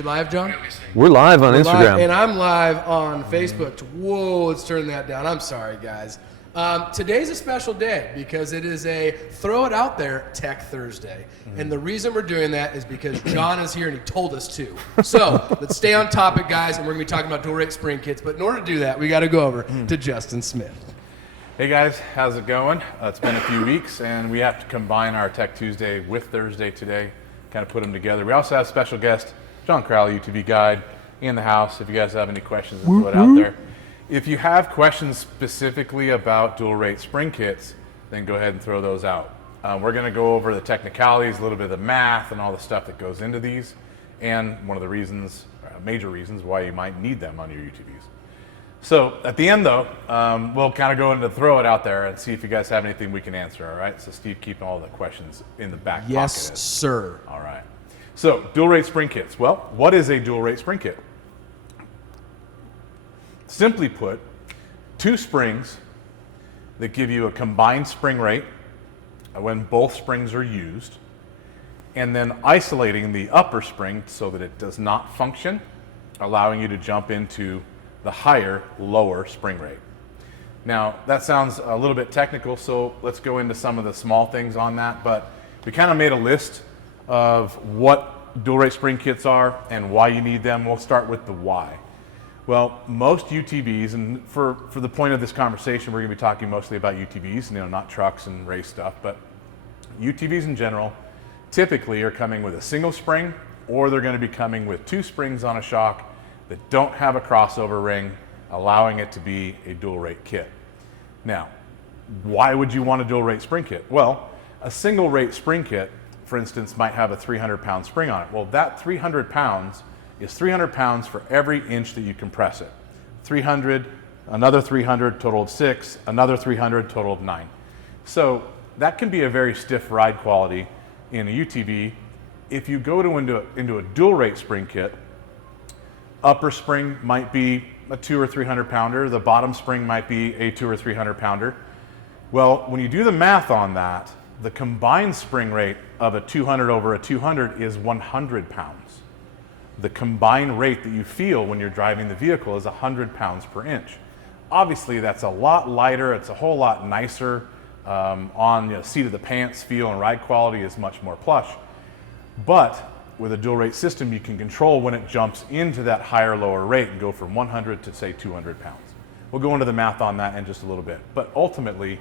we live, John? We're live on Instagram. Live, and I'm live on Facebook. Whoa, let's turn that down. I'm sorry, guys. Today's a special day because it is a Throw It Out There Tech Thursday. And the reason we're doing that is because John is here and he told us to. So let's stay on topic, guys, and we're going to be talking about dual rate spring kits. But in order to do that, we got to go over to Justin Smith. Hey guys, how's it going? It's been a few weeks and we have to combine our Tech Tuesday with Thursday today, kind of put them together. We also have special guest, John Crowley, UTV guide, in the house. If you guys have any questions, throw it out there. If you have questions specifically about dual rate spring kits, then go ahead and throw those out. We're going to go over the technicalities, a little bit of the math and all the stuff that goes into these, and one of the reasons, major reasons why you might need them on your UTVs. So at the end though, we'll kind of go into throw it out there and see if you guys have anything we can answer, all right? So Steve, keeping all the questions in the back pocket. Yes, sir. All right. So dual rate spring kits. Well, what is a dual rate spring kit? Simply put, two springs that give you a combined spring rate when both springs are used, and then isolating the upper spring so that it does not function, allowing you to jump into the higher, lower spring rate. Now, that sounds a little bit technical, so let's go into some of the small things on that, but we kind of made a list of what dual rate spring kits are and why you need them. We'll start with the why. Well, most UTVs, and for the point of this conversation, we're going to be talking mostly about UTVs, not trucks and race stuff, but UTVs in general typically are coming with a single spring, or they're going to be coming with two springs on a shock that don't have a crossover ring, allowing it to be a dual rate kit. Now, why would you want a dual rate spring kit? Well, a single rate spring kit, for instance, might have a 300-pound spring on it. Well, that 300 pounds is 300 pounds for every inch that you compress it. 300, another 300, total of 6, another 300, total of 9. So that can be a very stiff ride quality in a UTV. If you go into a dual rate spring kit, upper spring might be a 200 or 300 pounder, the bottom spring might be a 200 or 300 pounder. Well, when you do the math on that, the combined spring rate of a 200 over a 200 is 100 pounds. The combined rate that you feel when you're driving the vehicle is 100 pounds per inch. Obviously, that's a lot lighter, it's a whole lot nicer on seat of the pants feel, and ride quality is much more plush. But with a dual rate system, you can control when it jumps into that higher lower rate and go from 100 to say 200 pounds. We'll go into the math on that in just a little bit. But ultimately,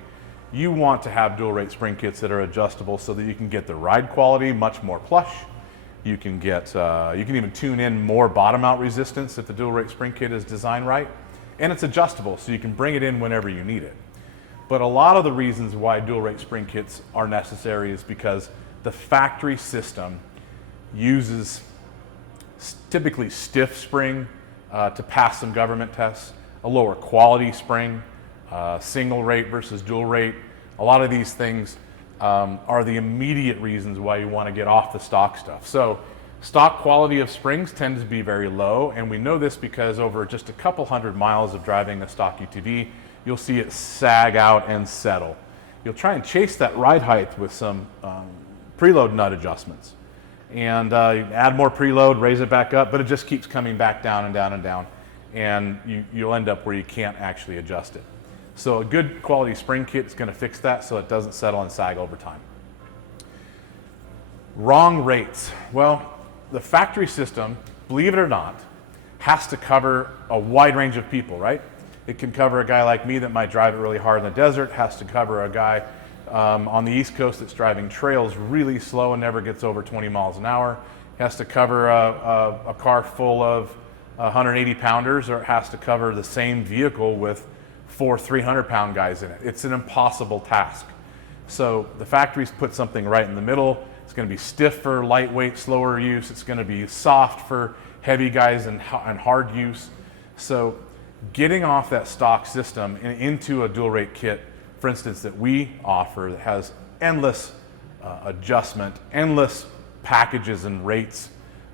you want to have dual rate spring kits that are adjustable so that you can get the ride quality much more plush. You can get, you can even tune in more bottom out resistance if the dual rate spring kit is designed right. And it's adjustable, so you can bring it in whenever you need it. But a lot of the reasons why dual rate spring kits are necessary is because the factory system uses typically stiff spring to pass some government tests, a lower quality spring, single rate versus dual rate. A lot of these things are the immediate reasons why you want to get off the stock stuff. So stock quality of springs tends to be very low, and we know this because over just a couple hundred miles of driving a stock UTV, you'll see it sag out and settle. You'll try and chase that ride height with some preload nut adjustments. And you add more preload, raise it back up, but it just keeps coming back down and down and down, and you'll end up where you can't actually adjust it. So a good quality spring kit is going to fix that so it doesn't settle and sag over time. Wrong rates. Well, the factory system, believe it or not, has to cover a wide range of people, right? It can cover a guy like me that might drive it really hard in the desert, has to cover a guy on the East Coast that's driving trails really slow and never gets over 20 miles an hour. It has to cover a car full of 180 pounders, or it has to cover the same vehicle with 4 300-pound guys in it. It's an impossible task. So the factories put something right in the middle. It's going to be stiff for lightweight, slower use. It's going to be soft for heavy guys and hard use. So getting off that stock system and into a dual rate kit, for instance, that we offer that has endless adjustment, endless packages and rates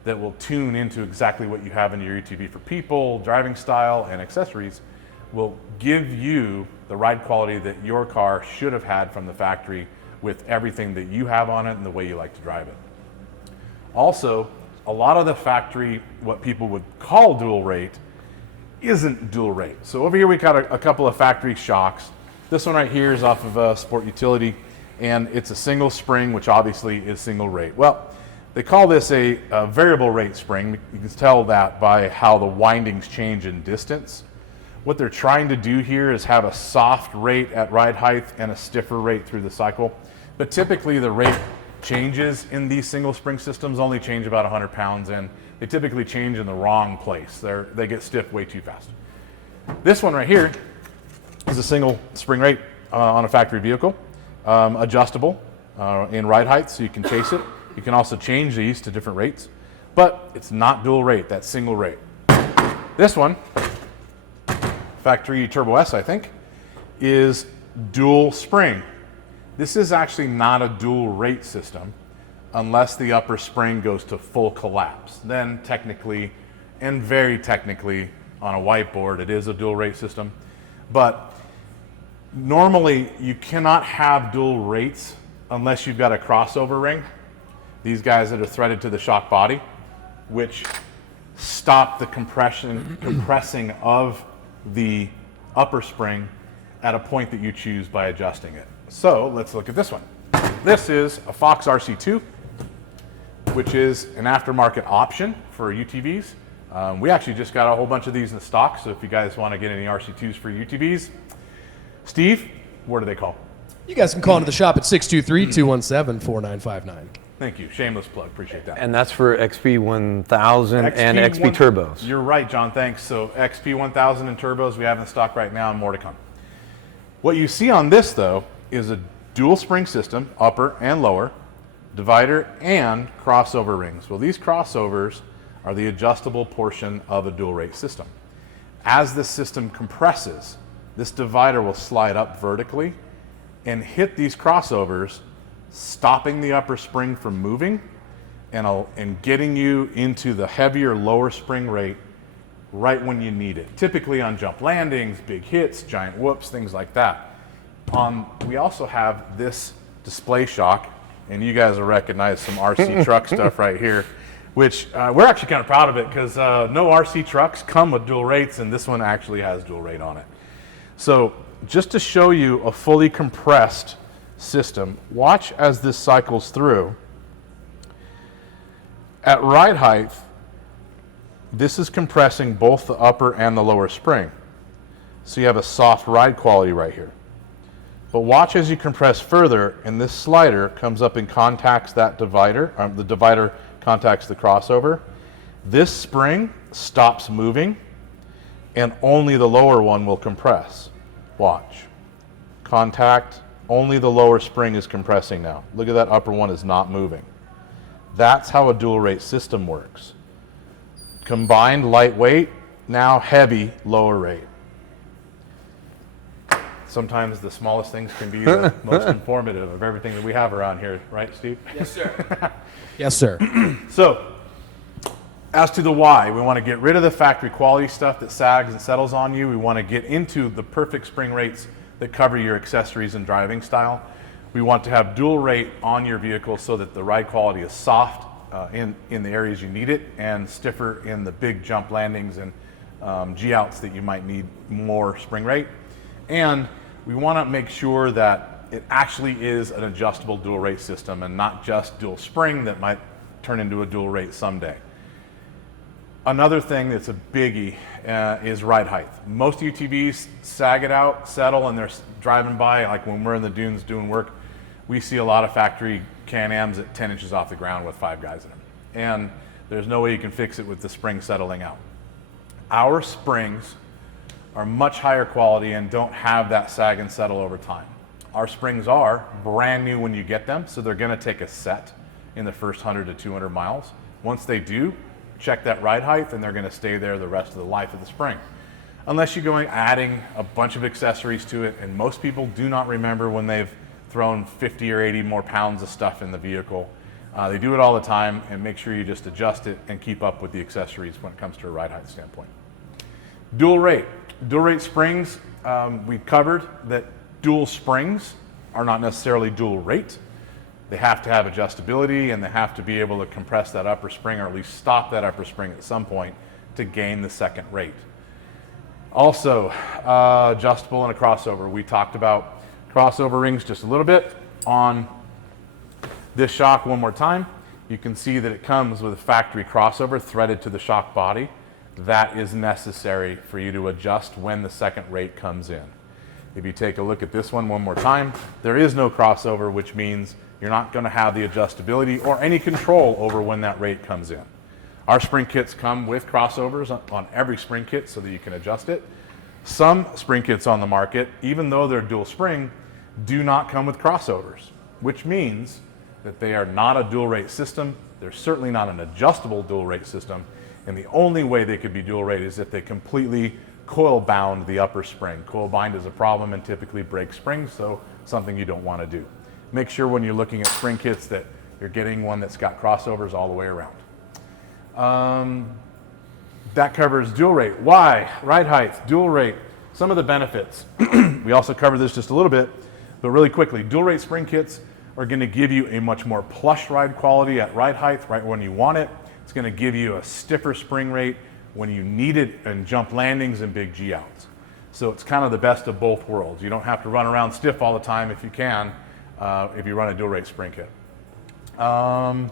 that will tune into exactly what you have in your UTV for people, driving style, and accessories, will give you the ride quality that your car should have had from the factory with everything that you have on it and the way you like to drive it. Also, a lot of the factory, what people would call dual rate, isn't dual rate. So over here we got a couple of factory shocks. This one right here is off of a Sport Utility, and it's a single spring, which obviously is single rate. Well, they call this a variable rate spring. You can tell that by how the windings change in distance. What they're trying to do here is have a soft rate at ride height and a stiffer rate through the cycle. But typically the rate changes in these single spring systems only change about 100 pounds, and they typically change in the wrong place. They get stiff way too fast. This one right here is a single spring rate on a factory vehicle, adjustable in ride height, so you can chase it. You can also change these to different rates, but it's not dual rate, that's single rate. This one, factory Turbo S, I think, is dual spring. This is actually not a dual rate system unless the upper spring goes to full collapse. Then technically, and very technically, on a whiteboard, it is a dual rate system. But normally, you cannot have dual rates unless you've got a crossover ring. These guys that are threaded to the shock body, which stop the compressing of the upper spring at a point that you choose by adjusting it. So let's look at this one. This is a Fox RC2, which is an aftermarket option for UTVs. We actually just got a whole bunch of these in stock, so if you guys want to get any RC2s for UTVs, Steve, what do they call? You guys can call into the shop at 623-217-4959. Thank you. Shameless plug. Appreciate that. And that's for XP1000 and XP Turbos. You're right, John. Thanks. So XP1000 and turbos we have in stock right now, and more to come. What you see on this, though, is a dual spring system, upper and lower, divider and crossover rings. Well, these crossovers are the adjustable portion of a dual rate system. As this system compresses, this divider will slide up vertically and hit these crossovers, stopping the upper spring from moving and getting you into the heavier lower spring rate right when you need it. Typically on jump landings, big hits, giant whoops, things like that. We also have this display shock, and you guys will recognize some RC truck stuff right here, which we're actually kind of proud of it because no RC trucks come with dual rates, and this one actually has dual rate on it. So just to show you a fully compressed system, watch as this cycles through. At ride height, this is compressing both the upper and the lower spring. So you have a soft ride quality right here. But watch as you compress further, and this slider comes up and contacts that divider, the divider contacts the crossover. This spring stops moving, and only the lower one will compress. Watch. Contact, only the lower spring is compressing now. Look at that upper one is not moving. That's how a dual rate system works. Combined lightweight, now heavy, lower rate. Sometimes the smallest things can be the most informative of everything that we have around here, right, Steve? Yes, sir. Yes, sir. So, as to the why, we want to get rid of the factory quality stuff that sags and settles on you. We want to get into the perfect spring rates that cover your accessories and driving style. We want to have dual rate on your vehicle so that the ride quality is soft in the areas you need it, and stiffer in the big jump landings and G-outs that you might need more spring rate. And we want to make sure that it actually is an adjustable dual rate system and not just dual spring that might turn into a dual rate someday. Another thing that's a biggie is ride height. Most UTVs sag it out, settle, and they're driving by, like when we're in the dunes doing work, we see a lot of factory Can-Ams at 10 inches off the ground with 5 guys in them. And there's no way you can fix it with the spring settling out. Our springs are much higher quality and don't have that sag and settle over time. Our springs are brand new when you get them, so they're gonna take a set in the first 100 to 200 miles. Once they do, check that ride height, and they're gonna stay there the rest of the life of the spring. Unless you're going adding a bunch of accessories to it, and most people do not remember when they've thrown 50 or 80 more pounds of stuff in the vehicle. They do it all the time, and make sure you just adjust it and keep up with the accessories when it comes to a ride height standpoint. Dual rate. Dual rate springs, we've covered that dual springs are not necessarily dual rate. They have to have adjustability, and they have to be able to compress that upper spring, or at least stop that upper spring at some point to gain the second rate. Also, adjustable in a crossover. We talked about crossover rings just a little bit on this shock one more time. You can see that it comes with a factory crossover threaded to the shock body. That is necessary for you to adjust when the second rate comes in. If you take a look at this one more time, there is no crossover, which means you're not going to have the adjustability or any control over when that rate comes in. Our spring kits come with crossovers on every spring kit so that you can adjust it. Some spring kits on the market, even though they're dual spring, do not come with crossovers, which means that they are not a dual rate system. They're certainly not an adjustable dual rate system. And the only way they could be dual rate is if they completely coil bound the upper spring. Coil bind is a problem and typically breaks springs, so something you don't want to do. Make sure when you're looking at spring kits that you're getting one that's got crossovers all the way around. That covers dual rate. Why? Ride height, dual rate, some of the benefits. We also covered this just a little bit, but really quickly, dual rate spring kits are going to give you a much more plush ride quality at ride height right when you want it. It's going to give you a stiffer spring rate when you need it in jump landings and big G outs. So it's kind of the best of both worlds. You don't have to run around stiff all the time if you can, if you run a dual rate spring kit. Ride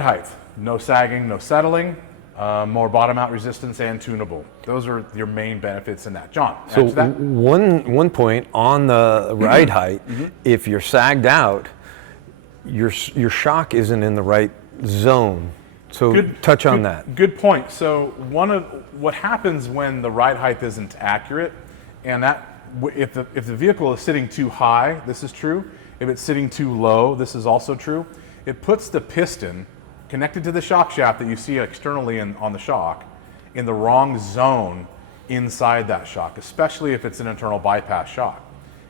height, no sagging, no settling, more bottom out resistance and tunable. Those are your main benefits in that. John, So answer that. one point on the ride height, if you're sagged out, your shock isn't in the right zone. So touch on that. Good point. So what happens when the ride height isn't accurate, and that if the vehicle is sitting too high, this is true. If it's sitting too low, this is also true. It puts the piston connected to the shock shaft that you see externally on the shock in the wrong zone inside that shock, especially if it's an internal bypass shock.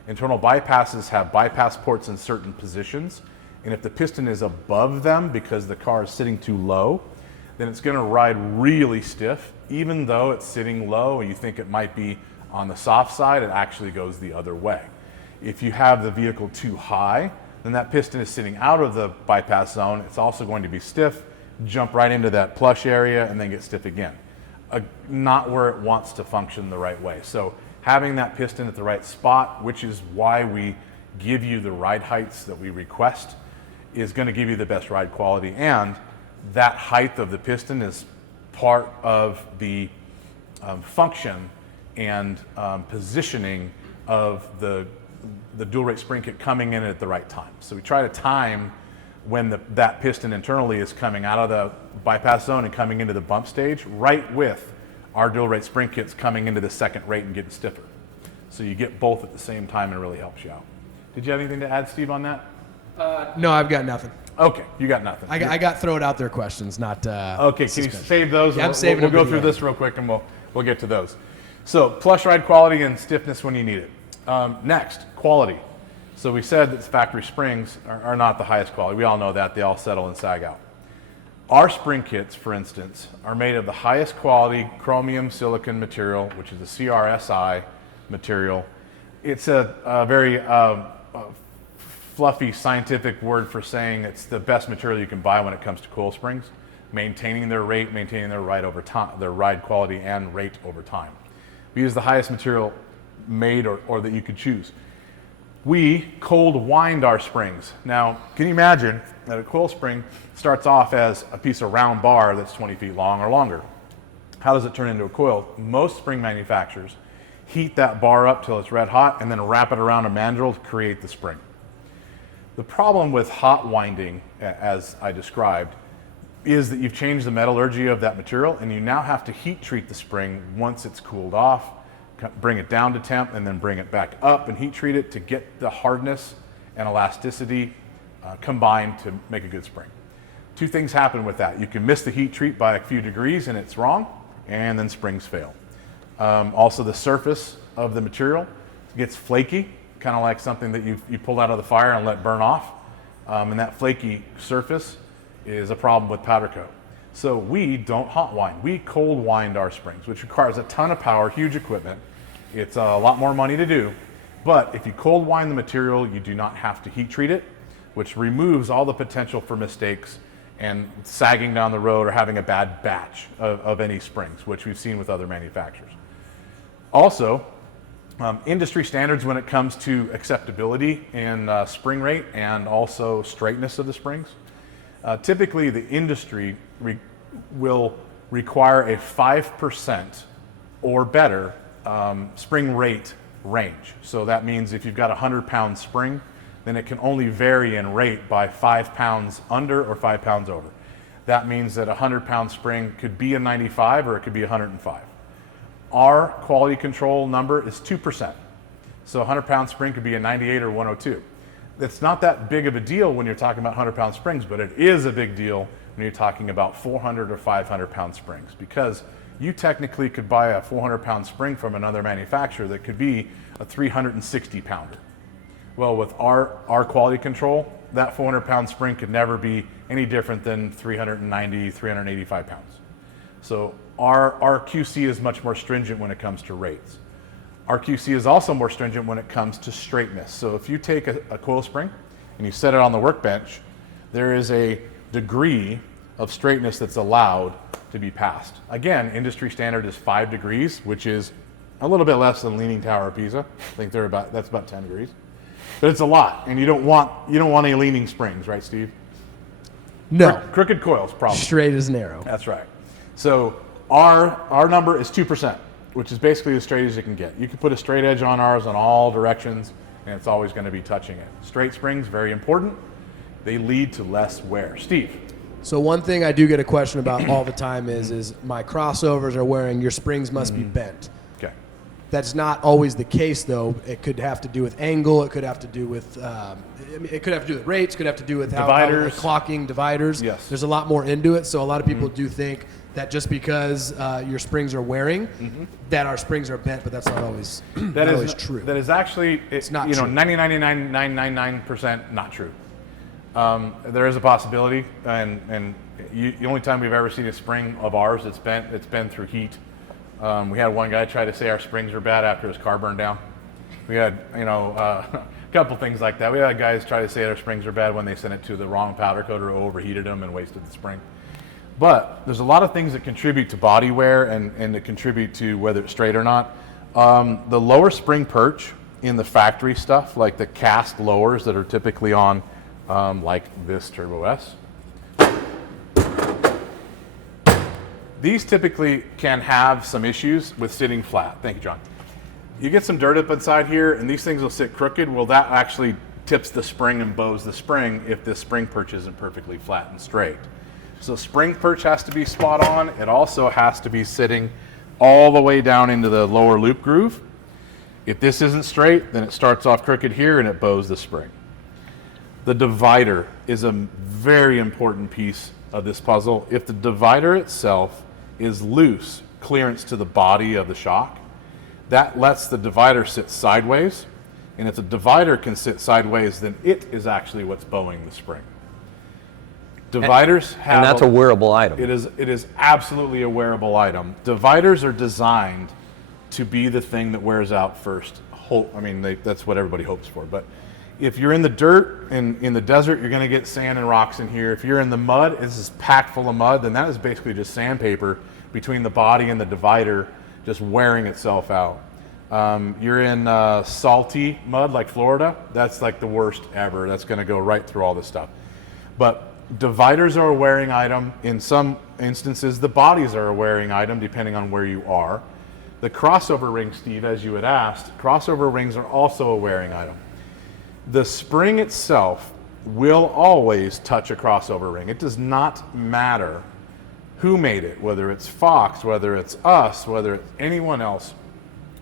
Internal bypasses have bypass ports in certain positions, and if the piston is above them because the car is sitting too low, then it's going to ride really stiff. Even though it's sitting low and you think it might be on the soft side, it actually goes the other way. If you have the vehicle too high, then that piston is sitting out of the bypass zone. It's also going to be stiff, jump right into that plush area, and then get stiff again. Not where it wants to function the right way. So having that piston at the right spot, which is why we give you the ride heights that we request, is going to give you the best ride quality. And that height of the piston is part of the function and positioning of the dual rate spring kit coming in at the right time. So we try to time when that piston internally is coming out of the bypass zone and coming into the bump stage, right with our dual rate spring kits coming into the second rate and getting stiffer. So you get both at the same time and it really helps you out. Did you have anything to add, Steve, on that? No, I've got nothing. Okay, you got nothing. I got throw it out there questions, not okay, can you save those? Yeah, I'm saving we'll them go for through the this real quick and we'll get to those. So plush ride quality and stiffness when you need it. Next, quality. So we said that the factory springs are not the highest quality. We all know that. They all settle and sag out. Our spring kits, for instance, are made of the highest quality chromium silicon material, which is a CRSI material. It's a very fluffy scientific word for saying it's the best material you can buy when it comes to coil springs, maintaining their rate, maintaining their ride over time, their ride quality and rate over time. We use the highest material made or that you could choose. We cold wind our springs. Now, can you imagine that a coil spring starts off as a piece of round bar that's 20 feet long or longer? How does it turn into a coil? Most spring manufacturers heat that bar up till it's red hot and then wrap it around a mandrel to create the spring. The problem with hot winding, as I described, is that you've changed the metallurgy of that material and you now have to heat treat the spring once it's cooled off, bring it down to temp, and then bring it back up and heat treat it to get the hardness and elasticity combined to make a good spring. Two things happen with that. You can miss the heat treat by a few degrees and it's wrong, and then springs fail. Also, the surface of the material gets flaky, kind of like something that you pull out of the fire and let burn off. And that flaky surface is a problem with powder coat. So we don't hot wind. We cold wind our springs, which requires a ton of power, huge equipment. It's a lot more money to do. But if you cold wind the material, you do not have to heat treat it. which removes all the potential for mistakes and sagging down the road or having a bad batch of any springs, which we've seen with other manufacturers. Also, industry standards when it comes to acceptability in spring rate and also straightness of the springs. Typically, the industry will require a 5% or better spring rate range. So that means if you've got a 100-pound spring, then it can only vary in rate by 5 pounds under or 5 pounds over. That means that a 100-pound spring could be a 95 or it could be 105. Our quality control number is 2%. So a 100-pound spring could be a 98 or 102. It's not that big of a deal when you're talking about 100-pound springs, but it is a big deal when you're talking about 400 or 500-pound springs, because you technically could buy a 400-pound spring from another manufacturer that could be a 360-pounder. Well, with our quality control, that 400-pound spring could never be any different than 390, 385 pounds. So our QC is much more stringent when it comes to rates. Our QC is also more stringent when it comes to straightness. So if you take a coil spring and you set it on the workbench, there is a degree of straightness that's allowed to be passed. Again, industry standard is 5 degrees, which is a little bit less than Leaning Tower of Pisa. I think that's about 10 degrees. But it's a lot, and you don't want any leaning springs, right, Steve? No. Crooked coils, probably. Straight as an arrow. That's right. So our number is 2%, which is basically as straight as you can get. You can put a straight edge on ours on all directions, and it's always going to be touching it. Straight springs, very important. They lead to less wear. Steve? So one thing I do get a question about all the time is my crossovers are wearing, your springs must be bent. Okay. That's not always the case, though. It could have to do with angle. It could have to do with it could have to do with rates. Could have to do with how clocking dividers. Yes. There's a lot more into it. So a lot of people do think that just because your springs are wearing, that our springs are bent, but that's not always true. That is actually It's not true. 99.999% not true. There is a possibility, and the only time we've ever seen a spring of ours that's bent, it's been through heat. We had one guy try to say our springs are bad after his car burned down. We had, a couple things like that. We had guys try to say our springs are bad when they sent it to the wrong powder coater or overheated them and wasted the spring. But there's a lot of things that contribute to body wear and that contribute to whether it's straight or not. The lower spring perch in the factory stuff, like the cast lowers that are typically on like this Turbo S, these typically can have some issues with sitting flat. Thank you, John. You get some dirt up inside here, and these things will sit crooked. Well, that actually tips the spring and bows the spring if this spring perch isn't perfectly flat and straight. So spring perch has to be spot on. It also has to be sitting all the way down into the lower loop groove. If this isn't straight, then it starts off crooked here and it bows the spring. The divider is a very important piece of this puzzle. If the divider itself is loose, clearance to the body of the shock, that lets the divider sit sideways. And if the divider can sit sideways, then it is actually what's bowing the spring. Dividers have... And that's a wearable item. It is absolutely a wearable item. Dividers are designed to be the thing that wears out first. That's what everybody hopes for. But if you're in the dirt and in the desert, you're going to get sand and rocks in here. If you're in the mud, this is packed full of mud, then that is basically just sandpaper between the body and the divider just wearing itself out. You're in salty mud like Florida, that's like the worst ever. That's going to go right through all this stuff. But dividers are a wearing item. In some instances, the bodies are a wearing item depending on where you are. The crossover rings, Steve, as you had asked, crossover rings are also a wearing item. The spring itself will always touch a crossover ring. It does not matter who made it, whether it's Fox, whether it's us, whether it's anyone else.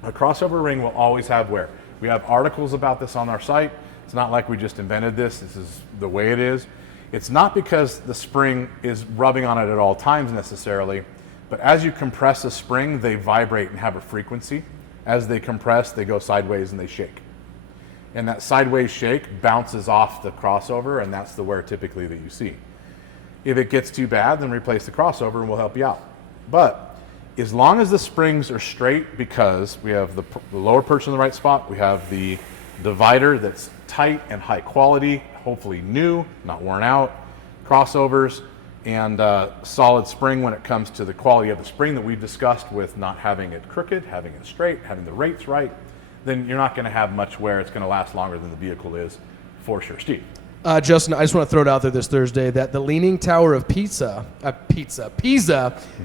A crossover ring will always have wear. We have articles about this on our site. It's not like we just invented this. This is the way it is. It's not because the spring is rubbing on it at all times necessarily, but as you compress a spring, they vibrate and have a frequency. As they compress, they go sideways and they shake. And that sideways shake bounces off the crossover, and that's the wear typically that you see. If it gets too bad, then replace the crossover and we'll help you out. But as long as the springs are straight, because we have the lower perch in the right spot, we have the divider that's tight and high quality, hopefully new, not worn out, crossovers, and solid spring when it comes to the quality of the spring that we've discussed with not having it crooked, having it straight, having the rates right, then you're not going to have much wear. It's going to last longer than the vehicle is, for sure. Steve. Justin, I just want to throw it out there this Thursday that the Leaning Tower of Pisa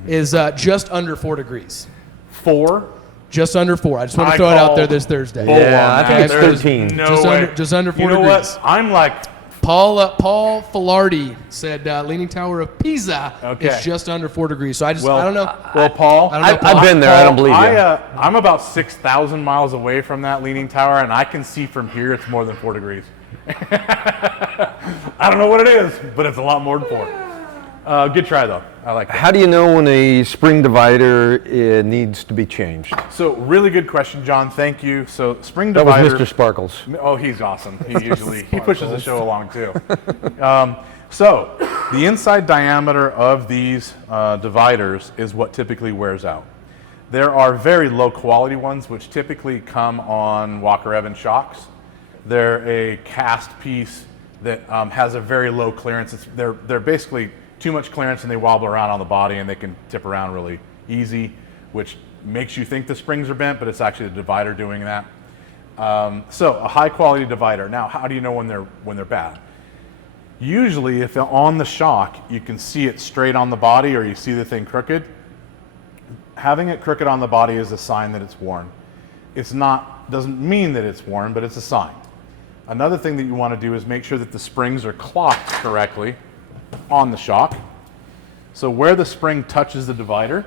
is just under 4 degrees. 4? Just under 4. I just want to throw it out there this Thursday. Yeah, I think it's 13. No just under 4 you know degrees. What? I'm like, Paul Filardi said Leaning Tower of Pisa is just under 4 degrees. So I don't know. Well, Paul, I don't know, Paul. I've been there. I don't believe you. I'm about 6,000 miles away from that Leaning Tower, and I can see from here it's more than 4 degrees. I don't know what it is, but it's a lot more than 4. Good try, though. I like that. How do you know when a spring divider needs to be changed? So, really good question, John. Thank you. So, spring That divider. was Mr. Sparkles. Oh, he's awesome. He pushes the show along too. So, the inside diameter of these dividers is what typically wears out. There are very low quality ones, which typically come on Walker Evans shocks. They're a cast piece that has a very low clearance. They're basically too much clearance, and they wobble around on the body, and they can tip around really easy, which makes you think the springs are bent, but it's actually the divider doing that. So a high quality divider. Now, how do you know when they're bad? Usually, if on the shock you can see it straight on the body, or you see the thing crooked, having it crooked on the body is a sign that it's worn. Doesn't mean that it's worn, but it's a sign. Another thing that you want to do is make sure that the springs are clocked correctly on the shock. So where the spring touches the divider,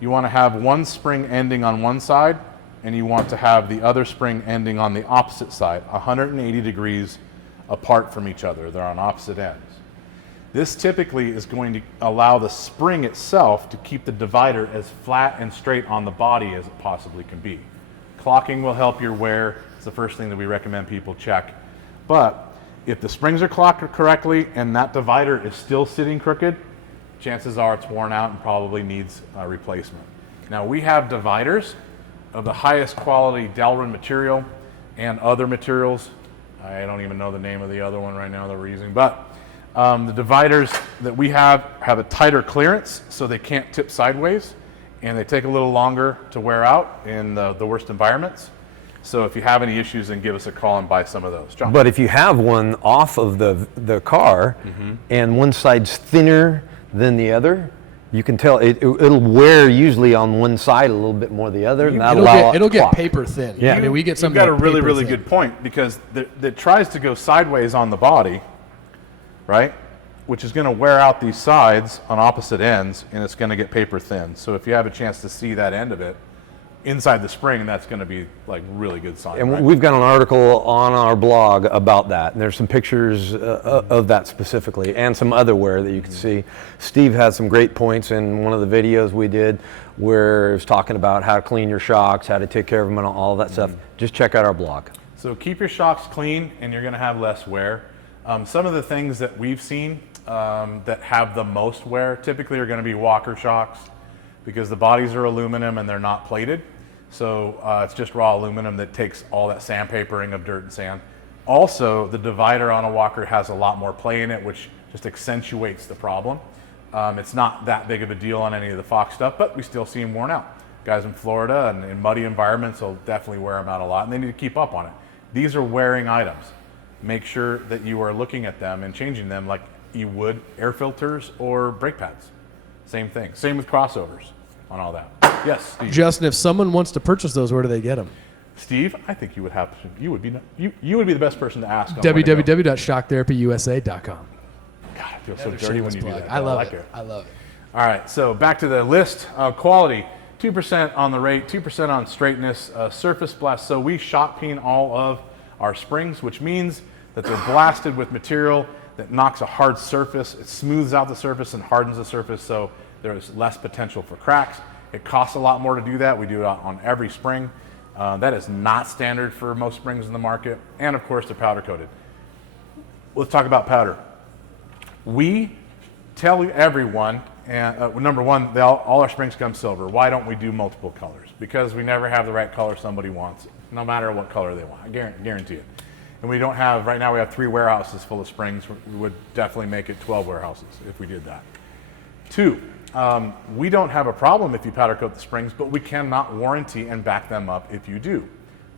you want to have one spring ending on one side, and you want to have the other spring ending on the opposite side, 180 degrees apart from each other. They're on opposite ends. This typically is going to allow the spring itself to keep the divider as flat and straight on the body as it possibly can be. Clocking will help your wear. It's the first thing that we recommend people check. But if the springs are clocked correctly and that divider is still sitting crooked, chances are it's worn out and probably needs a replacement. Now, we have dividers of the highest quality Delrin material and other materials. I don't even know the name of the other one right now that we're using, but the dividers that we have a tighter clearance, so they can't tip sideways, and they take a little longer to wear out in the worst environments. So if you have any issues, then give us a call and buy some of those. John. But if you have one off of the car, and one side's thinner than the other, you can tell it'll wear usually on one side a little bit more than the other. And it'll get paper thin. Yeah. I mean, we get something. You've got a really good point, because it tries to go sideways on the body, right? Which is going to wear out these sides on opposite ends, and it's going to get paper thin. So if you have a chance to see that end of it inside the spring, that's going to be like really good sign. And right? we've got an article on our blog about that, and there's some pictures of that specifically, and some other wear that you can see. Steve had some great points in one of the videos we did where it was talking about how to clean your shocks, how to take care of them, and all that stuff. Just check out our blog. So keep your shocks clean, and you're going to have less wear. Some of the things that we've seen that have the most wear typically are going to be Walker shocks, because the bodies are aluminum and they're not plated. So it's just raw aluminum that takes all that sandpapering of dirt and sand. Also, the divider on a Walker has a lot more play in it, which just accentuates the problem. It's not that big of a deal on any of the Fox stuff, but we still see them worn out. Guys in Florida and in muddy environments will definitely wear them out a lot, and they need to keep up on it. These are wearing items. Make sure that you are looking at them and changing them like you would air filters or brake pads. Same thing. Same with crossovers on all that. Yes, Steve. Justin, if someone wants to purchase those, where do they get them? Steve, I think you would have to. You would be the best person to ask. www.shocktherapyusa.com. God, I feel so dirty when you do that. I love like it. I love it. All right, so back to the list. Quality, 2% on the rate, 2% on straightness, surface blast. So we shock peen all of our springs, which means that they're blasted with material that knocks a hard surface. It smooths out the surface and hardens the surface, so there's less potential for cracks. It costs a lot more to do that. We do it on every spring. That is not standard for most springs in the market. And of course, they're powder coated. Let's talk about powder. We tell everyone, number one, all our springs come silver. Why don't we do multiple colors? Because we never have the right color somebody wants no matter what color they want. I guarantee it. And we don't have, right now we have 3 warehouses full of springs. We would definitely make it 12 warehouses if we did that. 2, we don't have a problem if you powder coat the springs, but we cannot warranty and back them up if you do.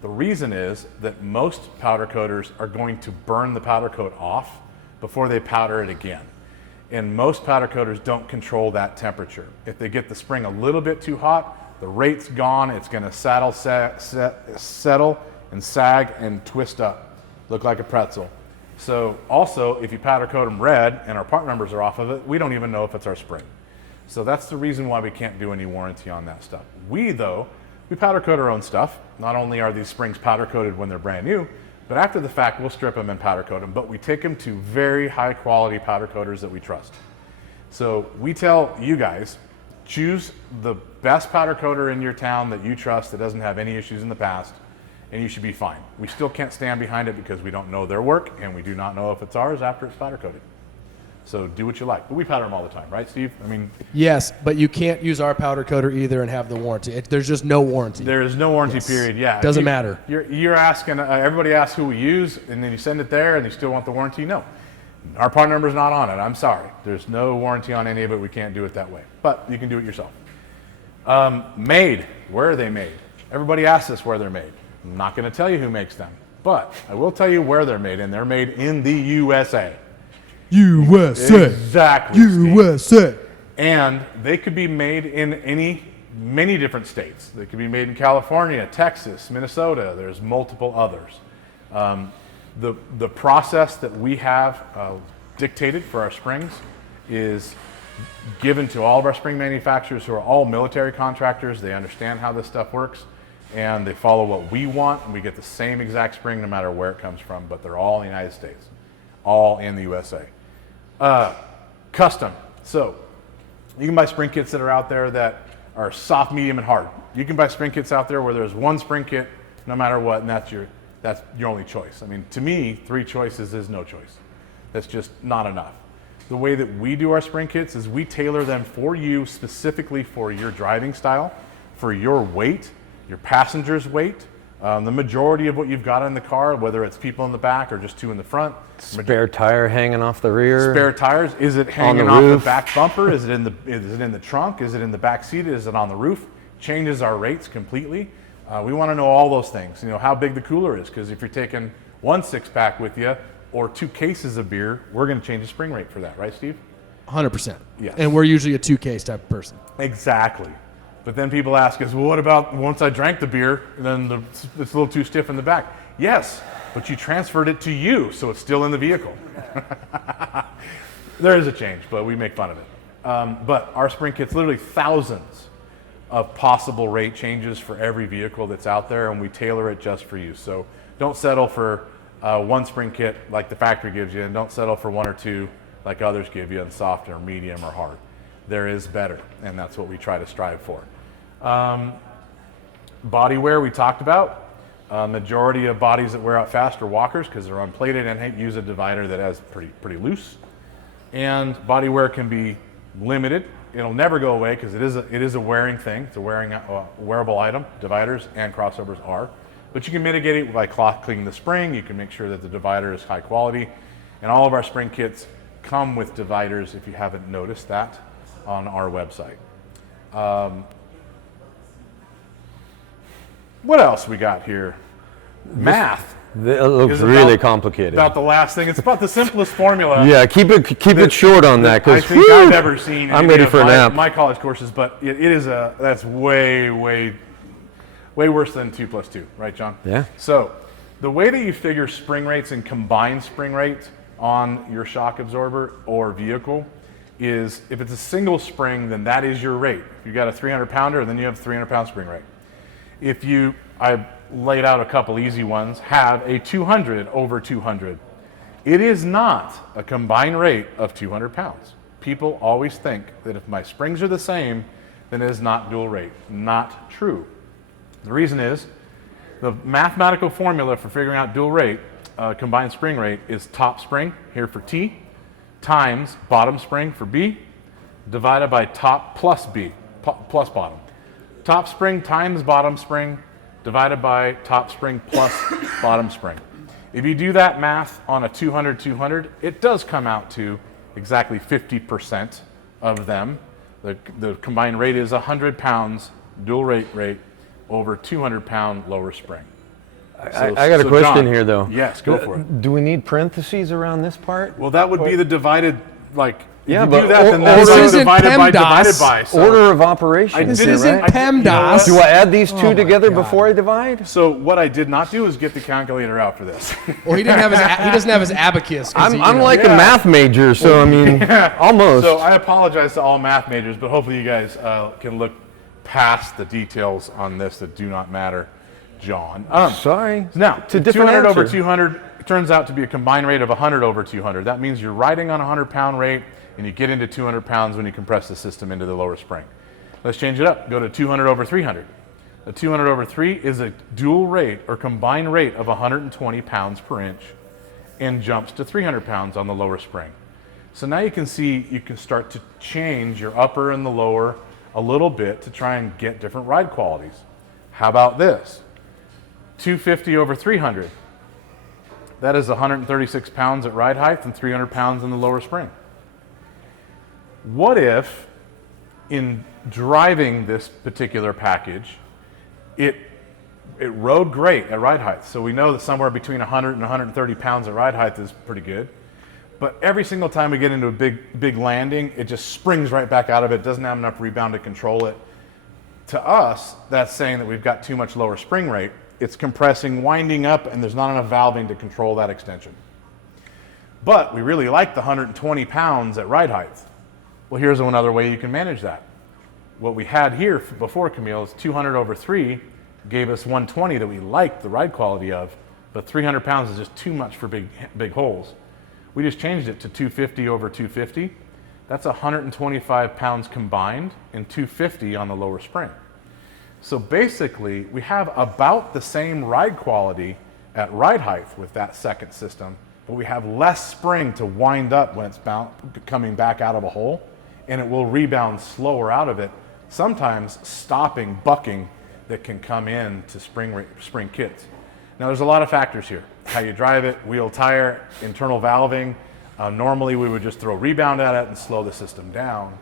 The reason is that most powder coaters are going to burn the powder coat off before they powder it again. And most powder coaters don't control that temperature. If they get the spring a little bit too hot, the rate's gone, it's gonna settle and sag and twist up, look like a pretzel. So also, if you powder coat them red and our part numbers are off of it, we don't even know if it's our spring. So that's the reason why we can't do any warranty on that stuff. We powder coat our own stuff. Not only are these springs powder coated when they're brand new, but after the fact, we'll strip them and powder coat them, but we take them to very high quality powder coaters that we trust. So we tell you guys, choose the best powder coater in your town that you trust that doesn't have any issues in the past, and you should be fine. We still can't stand behind it because we don't know their work, and we do not know if it's ours after it's powder coated. So do what you like. But we powder them all the time, right, Steve? I mean, yes, but you can't use our powder coater either and have the warranty. There's just no warranty. There is no warranty period. Yeah, doesn't matter. You're asking. Everybody asks who we use, and then you send it there, and you still want the warranty. No, our part number's not on it. I'm sorry. There's no warranty on any of it. We can't do it that way. But you can do it yourself. Made. Where are they made? Everybody asks us where they're made. I'm not going to tell you who makes them, but I will tell you where they're made, and they're made in the USA. USA. Exactly. USA. Steve. And they could be made in many different states. They could be made in California, Texas, Minnesota. There's multiple others. The process that we have dictated for our springs is given to all of our spring manufacturers who are all military contractors. They understand how this stuff works, and they follow what we want, and we get the same exact spring no matter where it comes from, but they're all in the United States, all in the USA. Custom. So you can buy spring kits that are out there that are soft, medium, and hard. You can buy spring kits out there where there's one spring kit no matter what, and that's your only choice. I mean, to me, 3 choices is no choice. That's just not enough. The way that we do our spring kits is we tailor them for you, specifically for your driving style, for your weight, your passenger's weight, the majority of what you've got in the car, whether it's people in the back or just 2 in the front. Spare tire hanging off the rear. Spare tires. Is it hanging off the back bumper? Is it in the trunk? Is it in the back seat? Is it on the roof? Changes our rates completely. We want to know all those things. You know, how big the cooler is, because if you're taking 1 6-pack with you or 2 cases of beer, we're going to change the spring rate for that, right, Steve? 100%. Yes. And we're usually a 2-case type of person. Exactly. But then people ask us, well, what about once I drank the beer, then it's a little too stiff in the back? Yes, but you transferred it to you, so it's still in the vehicle. There is a change, but we make fun of it. But our spring kit's literally thousands of possible rate changes for every vehicle that's out there, and we tailor it just for you. So don't settle for 1 spring kit like the factory gives you, and don't settle for 1 or 2 like others give you in soft or medium or hard. There is better, and that's what we try to strive for. Body wear we talked about. Majority of bodies that wear out fast are walkers because they're unplated and use a divider that has pretty loose. And body wear can be limited. It'll never go away because it is a wearing thing. It's a wearable item. Dividers and crossovers are. But you can mitigate it by cleaning the spring. You can make sure that the divider is high quality. And all of our spring kits come with dividers, if you haven't noticed that, on our website. What else we got here? Math. It looks really complicated. About the last thing. It's about the simplest formula. Yeah, keep it short on that, because I think I've ever seen. I'm ready for a nap. My college courses, but that's way worse than 2 + 2, right, John? Yeah. So the way that you figure spring rates and combined spring rate on your shock absorber or vehicle is, if it's a single spring, then that is your rate. If you've got a 300-pounder, then you have a 300-pound spring rate. If I laid out a couple easy ones, have a 200 over 200. It is not a combined rate of 200 pounds. People always think that if my springs are the same, then it is not dual rate. Not true. The reason is, the mathematical formula for figuring out dual rate, combined spring rate, is top spring, here for T, times bottom spring for B, divided by top plus B, plus bottom. Top spring times bottom spring divided by top spring plus bottom spring. If you do that math on a 200-200, it does come out to exactly 50% of them. The combined rate is 100 pounds dual rate over 200-pound lower spring. I got a question John, here, though. Yes, go for it. Do we need parentheses around this part? Well, that would be the divided, like, Yeah, if you but do that, then this that's isn't divided by. PEMDAS. So, Order of operations. This here, isn't right? PEMDAS. Do I add these two Oh my together God. before I divide? so what I did not do is get the calculator out for this. Well, he doesn't have his abacus. 'Cause I'm like Yeah. a math major, so I mean, almost. So I apologize to all math majors, but hopefully you guys can look past the details on this that do not matter, John. Sorry. Now, It's a different 200 over answer. 200 turns out to be a combined rate of 100 over 200. That means you're riding on a 100-pound rate, and you get into 200 pounds when you compress the system into the lower spring. Let's change it up. Go to 200 over 300. A 200 over 3 is a dual rate or combined rate of 120 pounds per inch and jumps to 300 pounds on the lower spring. So now you can see you can start to change your upper and the lower a little bit to try and get different ride qualities. How about this? 250 over 300. That is 136 pounds at ride height and 300 pounds in the lower spring. What if, in driving this particular package, it rode great at ride height? So we know that somewhere between 100 and 130 pounds at ride height is pretty good. But every single time we get into a big landing, it just springs right back out of it, doesn't have enough rebound to control it. To us, that's saying that we've got too much lower spring rate. It's compressing, winding up, and there's not enough valving to control that extension. But we really like the 120 pounds at ride height. Well, here's another way you can manage that. What we had here before, Camille, is 200 over 3 gave us 120 that we liked the ride quality of, but 300 pounds is just too much for big holes. We just changed it to 250 over 250. That's 125 pounds combined and 250 on the lower spring. So basically, we have about the same ride quality at ride height with that second system, but we have less spring to wind up when it's coming back out of a hole, and it will rebound slower out of it, sometimes stopping bucking that can come in to spring kits. Now there's a lot of factors here. How you drive it, wheel tire, internal valving. Normally we would just throw rebound at it and slow the system down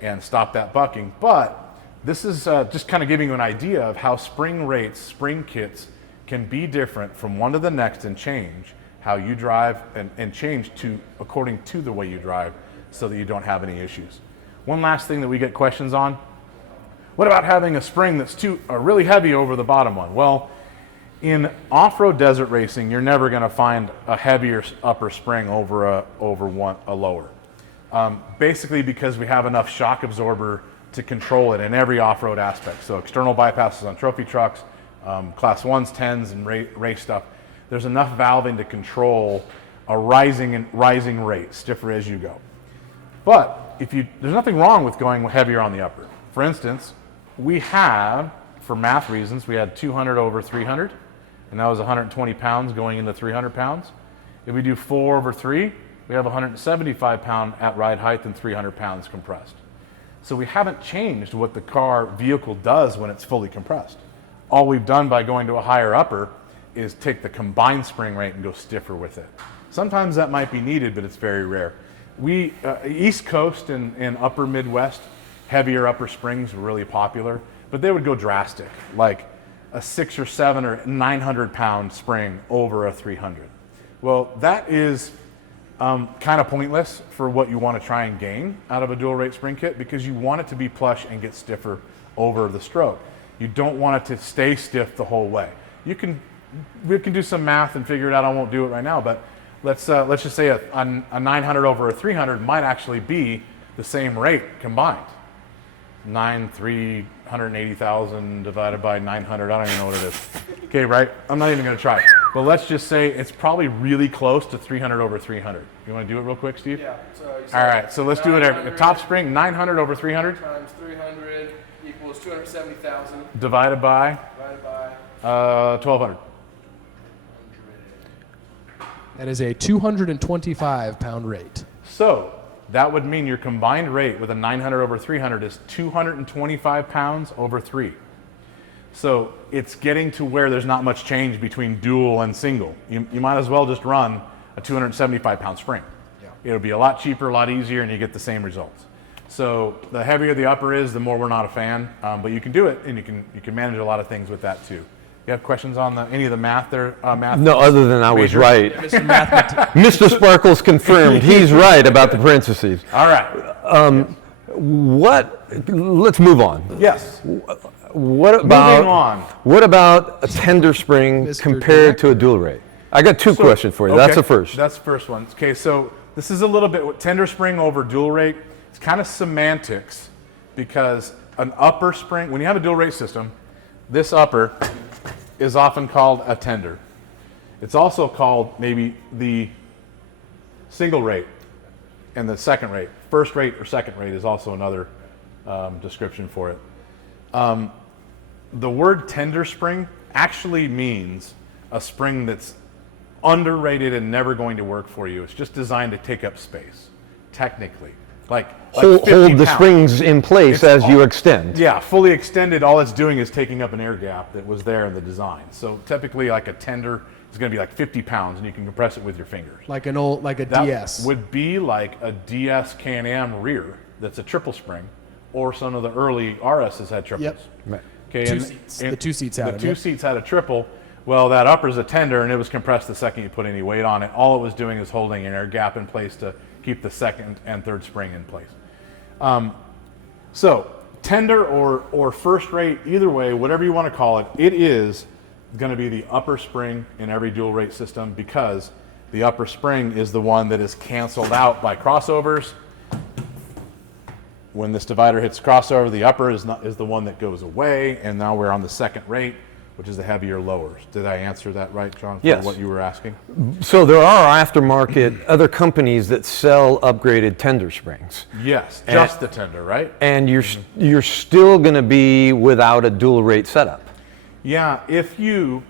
and stop that bucking. But this is just kind of giving you an idea of how spring rates, spring kits can be different from one to the next and change how you drive and change to according to the way you drive so that you don't have any issues. One last thing that we get questions on, what about having a spring that's really heavy over the bottom one? Well, in off-road desert racing, you're never going to find a heavier upper spring over a lower. Basically because we have enough shock absorber to control it in every off-road aspect. So external bypasses on trophy trucks, class 1s, 10s, and race stuff. There's enough valving to control a rising rate, stiffer as you go. But there's nothing wrong with going heavier on the upper. For instance, we have, for math reasons, we had 200 over 300, and that was 120 pounds going into 300 pounds. If we do 4 over 3, we have 175 pound at ride height and 300 pounds compressed. So we haven't changed what the vehicle does when it's fully compressed. All we've done by going to a higher upper is take the combined spring rate and go stiffer with it. Sometimes that might be needed, but it's very rare. East Coast and upper Midwest, heavier upper springs were really popular, but they would go drastic, like a 6 or 7 or 900 pound spring over a 300. Well, that is kind of pointless for what you want to try and gain out of a dual rate spring kit, because you want it to be plush and get stiffer over the stroke. You don't want it to stay stiff the whole way. We can do some math and figure it out. I won't do it right now, but let's just say a 900 over a 300 might actually be the same rate combined. 380,000 divided by 900. I don't even know what it is. Okay, right? I'm not even going to try. But let's just say it's probably really close to 300 over 300. You want to do it real quick, Steve? Yeah. So all right. So let's do it. Top spring, 900 over 300 times 300 equals 270,000 divided by 1,200. That is a 225 pound rate. So that would mean your combined rate with a 900 over 300 is 225 pounds over 3. So it's getting to where there's not much change between dual and single. You might as well just run a 275-pound spring. Yeah. It'll be a lot cheaper, a lot easier, and you get the same results. So the heavier the upper is, the more we're not a fan. But you can do it, and you can manage a lot of things with that too. You have questions on any of the math there? Math? No, other than I was Major? right. Yeah, Mr. Mathematician. Mr. Sparkles confirmed he's right about the parentheses. All right. Let's move on. Yes. What about Moving on. What about a tender spring Mr. compared to a dual rate? I got two questions for you. That's Okay, the first. That's the first one. Okay, so this is a little bit tender spring over dual rate. It's kind of semantics because an upper spring, when you have a dual rate system, this upper is often called a tender. It's also called maybe the single rate and the second rate. First rate or second rate is also another description for it. The word tender spring actually means a spring that's underrated and never going to work for you. It's just designed to take up space, technically. Like Hold 50 the pounds. springs in place It's as you all- extend. Yeah, fully extended, all it's doing is taking up an air gap that was there in the design. So typically like a tender is going to be like 50 pounds and you can compress it with your fingers. Like a That DS. would be like a DS Can-Am rear that's a triple spring, or some of the early RSs had triples. Yep. Right. Okay, Two seats. The two seats had the them, two yep. seats had a triple. Well, that upper's a tender, and it was compressed the second you put any weight on it. All it was doing is holding an air gap in place to keep the second and third spring in place. So tender or first rate, either way, whatever you want to call it, it is going to be the upper spring in every dual rate system because the upper spring is the one that is canceled out by crossovers. When this divider hits crossover, the upper is the one that goes away, and now we're on the second rate, which is the heavier lowers. Did I answer that right, John? For Yes. what you were asking? So there are aftermarket other companies that sell upgraded tender springs, Yes, just the tender, right? and you're still going to be without a dual rate setup. Yeah, if you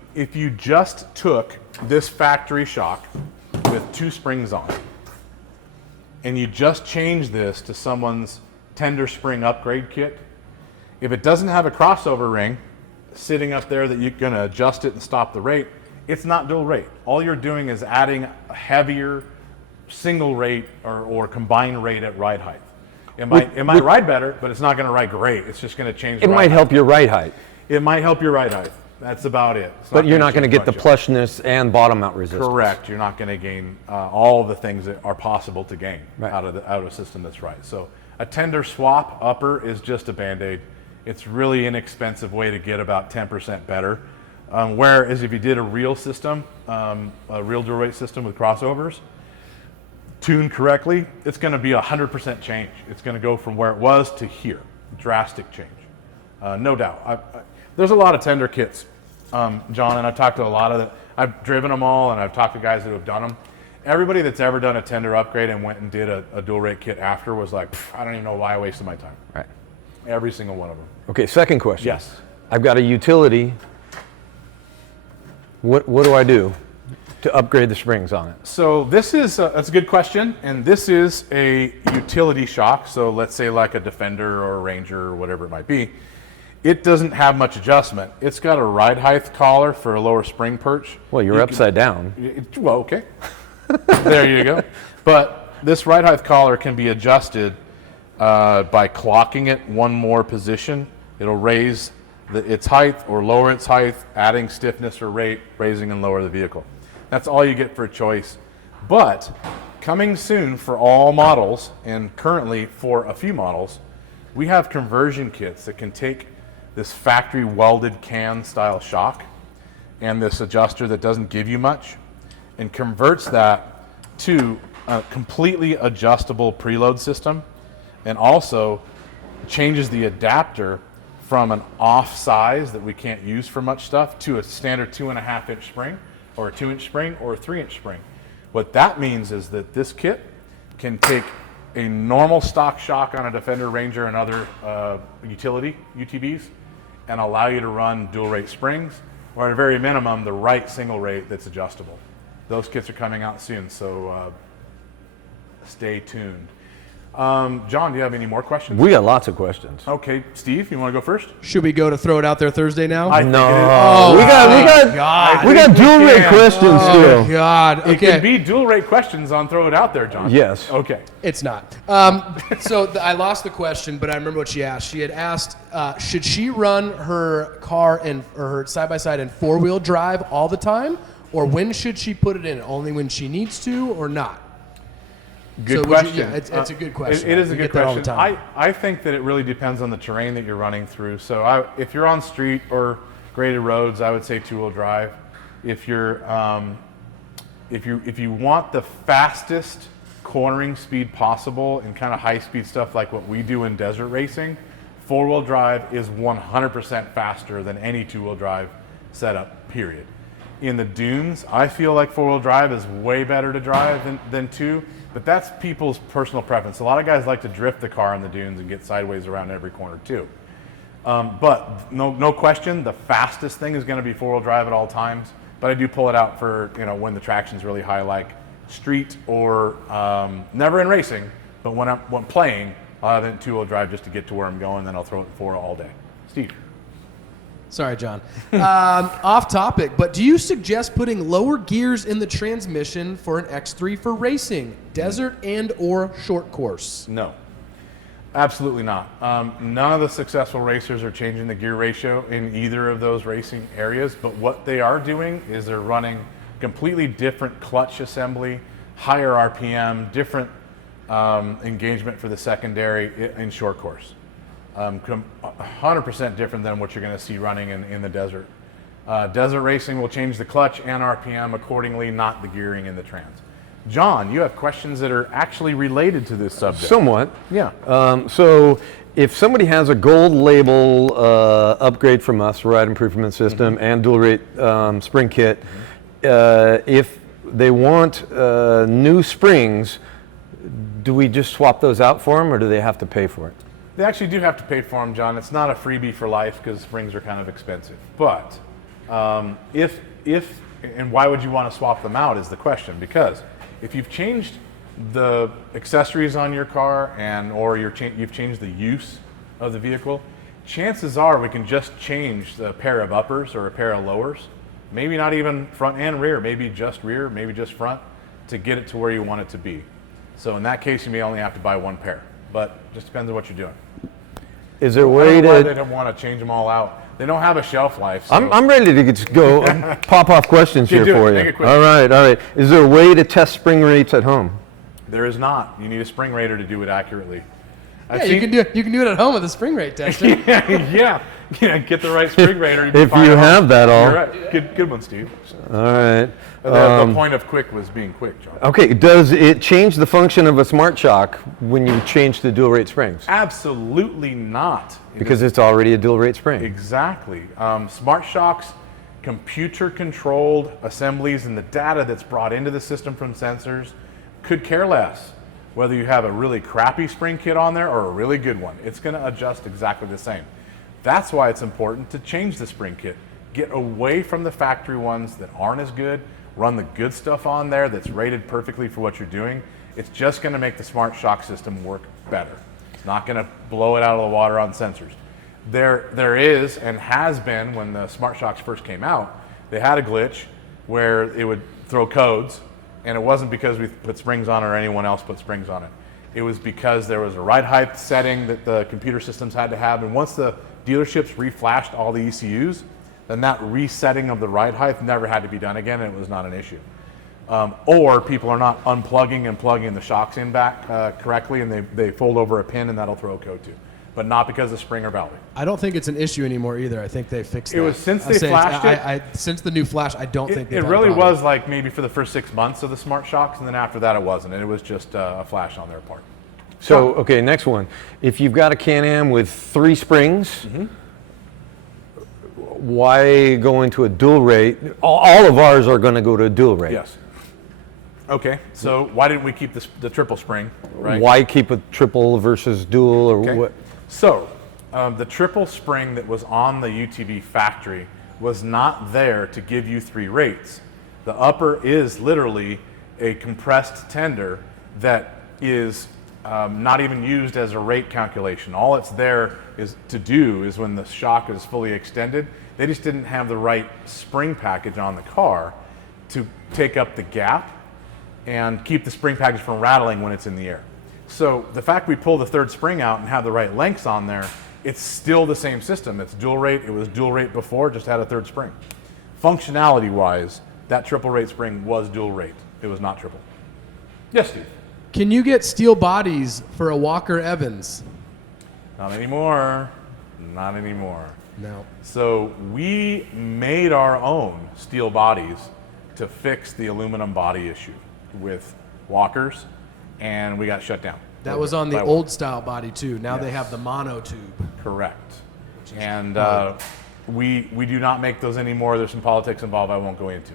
just took this factory shock with two springs on it, and you just changed this to someone's tender spring upgrade kit, if it doesn't have a crossover ring sitting up there that you're going to adjust it and stop the rate, it's not dual rate. All you're doing is adding a heavier single rate or combined rate at ride height. It might ride better, but it's not going to ride great. It's just going to change the It ride might height. help your ride height, It might help your ride height. That's about it. It's but you're not going to change get the much. plushness and bottom mount resistance. Correct. You're not going to gain all the things that are possible to gain Right. out of a system that's right. So a tender swap upper is just a Band-Aid. It's really inexpensive way to get about 10% better. Whereas if you did a real system, a real dual rate system with crossovers, tuned correctly, it's going to be 100% change. It's going to go from where it was to here. Drastic change. No doubt. There's a lot of tender kits, John, and I've talked to a lot of them. I've driven them all, and I've talked to guys that have done them. Everybody that's ever done a tender upgrade and went and did a dual rate kit after was like, I don't even know why I wasted my time. Right. Every single one of them. Okay, second question. Yes. I've got a utility. What do I do to upgrade the springs on it? So this is that's a good question, and this is a utility shock. So let's say like a Defender or a Ranger or whatever it might be. It doesn't have much adjustment. It's got a ride height collar for a lower spring perch. Well, you're upside down. Well, okay. There you go. But this ride height collar can be adjusted by clocking it one more position. It'll raise its height or lower its height, adding stiffness or rate, raising and lower the vehicle. That's all you get for a choice. But coming soon for all models, and currently for a few models, we have conversion kits that can take this factory welded can style shock and this adjuster that doesn't give you much and converts that to a completely adjustable preload system, and also changes the adapter from an off size that we can't use for much stuff to a standard 2.5 inch spring or a 2-inch spring or a 3-inch spring. What that means is that this kit can take a normal stock shock on a Defender, Ranger, and other utility UTVs and allow you to run dual rate springs, or at a very minimum, the right single rate that's adjustable. Those kits are coming out soon, so stay tuned. John, do you have any more questions? We got lots of questions. Okay, Steve, you want to go first? Should we go to throw it out there Thursday now? I think it is. No, we got dual we rate can. questions Oh still. God. It Okay. could be dual rate questions on Throw It Out There, John. Yes. Okay. It's not. I lost the question, but I remember what she asked. She had asked, should she run her car or her side-by-side in four-wheel drive all the time? Or when should she put it in? Only when she needs to or not? Good So would you- question. yeah, it's a good question. It is a We good get that all the question. time. I think that it really depends on the terrain that you're running through. So if you're on street or graded roads, I would say two-wheel drive. If you're if you want the fastest cornering speed possible and kind of high-speed stuff like what we do in desert racing, four-wheel drive is 100% faster than any two-wheel drive setup, period. In the dunes, I feel like four-wheel drive is way better to drive than two, but that's people's personal preference. A lot of guys like to drift the car on the dunes and get sideways around every corner too. But no question, the fastest thing is going to be four-wheel drive at all times. But I do pull it out for when the traction's really high, like street or never in racing. But when I'm playing, I'll have it in two-wheel drive just to get to where I'm going. Then I'll throw it in four all day. Steve. Sorry, John. Off topic, but do you suggest putting lower gears in the transmission for an X3 for racing, desert and or short course? No, absolutely not. None of the successful racers are changing the gear ratio in either of those racing areas, but what they are doing is they're running completely different clutch assembly, higher RPM, different engagement for the secondary in short course. 100% different than what you're going to see running in the desert. Desert racing will change the clutch and RPM accordingly, not the gearing in the trans. John, you have questions that are actually related to this subject. Somewhat. Yeah. So if somebody has a gold label upgrade from us, ride improvement system, and dual rate spring kit, if they want new springs, do we just swap those out for them, or do they have to pay for it? They actually do have to pay for them, John. It's not a freebie for life because springs are kind of expensive. But if and why would you want to swap them out is the question. Because if you've changed the accessories on your car or you've changed the use of the vehicle, chances are we can just change the pair of uppers or a pair of lowers. Maybe not even front and rear, maybe just rear, maybe just front, to get it to where you want it to be. So in that case, you may only have to buy one pair. But it just depends on what you're doing. Is there a I way don't know why they to? don't want to change them all out. They don't have a shelf life. So I'm ready to just go pop off questions Yeah, here do it. for Make you. it quick. All right. Is there a way to test spring rates at home? there is not. You need a spring rater to do it accurately. Yeah, you can do it at home with a spring rate tester. yeah, get the right spring rater. If you have that all. You're right. Good one, Steve. All right. The point of quick was being quick, John. Okay, does it change the function of a Smart Shock when you change to dual rate springs? Absolutely not. Because it's already a dual rate spring. Exactly. Smart Shock's computer-controlled assemblies and the data that's brought into the system from sensors could care less whether you have a really crappy spring kit on there or a really good one. It's going to adjust exactly the same. That's why it's important to change the spring kit. Get away from the factory ones that aren't as good. Run the good stuff on there that's rated perfectly for what you're doing. It's just going to make the Smart Shock system work better. It's not going to blow it out of the water on sensors. There is and has been, when the Smart Shocks first came out, they had a glitch where it would throw codes, and it wasn't because we put springs on it or anyone else put springs on it. It was because there was a ride height setting that the computer systems had to have, and once the dealerships reflashed all the ECUs, then that resetting of the ride height never had to be done again, and it was not an issue. Or people are not unplugging and plugging the shocks in back correctly, and they fold over a pin, and that'll throw a code too. But not because of spring or valve. I don't think it's an issue anymore either. I think they fixed it. It was since they flashed it. Since the new flash, I don't think It really was like maybe for the first 6 months of the Smart Shocks, and then after that it wasn't, and it was just a flash on their part. So, okay, next one. If you've got a Can-Am with 3 springs, why go into a dual rate? All of ours are going to go to a dual rate. Yes. Okay, so why didn't we keep the triple spring, right? Why keep a triple versus dual or Okay. what? So, the triple spring that was on the UTV factory was not there to give you 3 rates. The upper is literally a compressed tender that is not even used as a rate calculation. All it's there is to do is when the shock is fully extended, they just didn't have the right spring package on the car to take up the gap and keep the spring package from rattling when it's in the air. So the fact we pull the third spring out and have the right lengths on there, it's still the same system. It's dual rate. It was dual rate before, just had a third spring. Functionality wise, that triple rate spring was dual rate. It was not triple. Yes, Steve? Can you get steel bodies for a Walker Evans? Not anymore. Not anymore. No. So we made our own steel bodies to fix the aluminum body issue with Walkers, and we got shut down. That was on the old style body too. Now they Yes. have the mono tube. Correct. And we do not make those anymore. There's some politics involved I won't go into.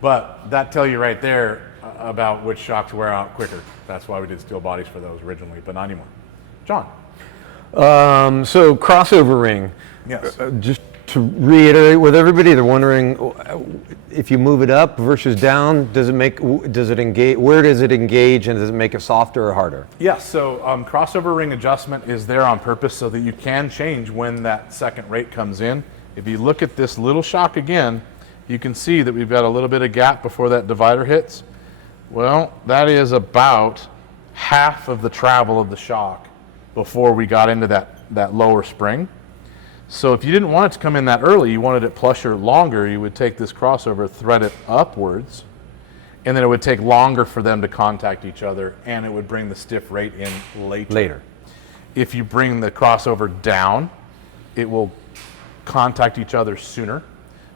But that tell you right there about which shocks wear out quicker. That's why we did steel bodies for those originally, but not anymore. John. So crossover ring. Yes. Just to reiterate with everybody, they're wondering if you move it up versus down, does it engage? Where does it engage, and does it make it softer or harder? Yes, so crossover ring adjustment is there on purpose so that you can change when that second rate comes in. If you look at this little shock again, you can see that we've got a little bit of gap before that divider hits. Well, that is about half of the travel of the shock before we got into that lower spring. So if you didn't want it to come in that early, you wanted it plusher longer, you would take this crossover, thread it upwards, and then it would take longer for them to contact each other, and it would bring the stiff rate in later. If you bring the crossover down, it will contact each other sooner,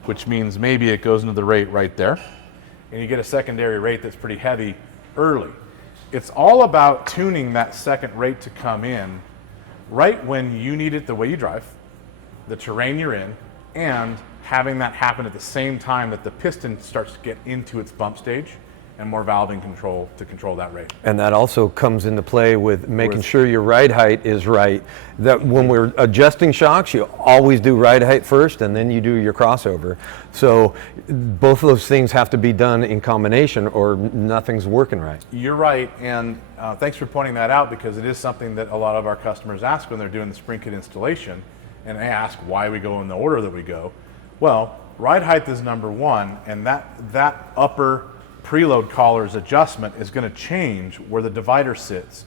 which means maybe it goes into the rate right there, and you get a secondary rate that's pretty heavy early. It's all about tuning that second rate to come in right when you need it the way you drive, the terrain you're in, and having that happen at the same time that the piston starts to get into its bump stage and more valving control to control that rate. And that also comes into play with making sure your ride height is right. That when we're adjusting shocks, you always do ride height first and then you do your crossover. So both of those things have to be done in combination or nothing's working right. You're right, and thanks for pointing that out, because it is something that a lot of our customers ask when they're doing the spring kit installation, and they ask why we go in the order that we go. Well, ride height is number one, and that upper preload collar's adjustment is going to change where the divider sits.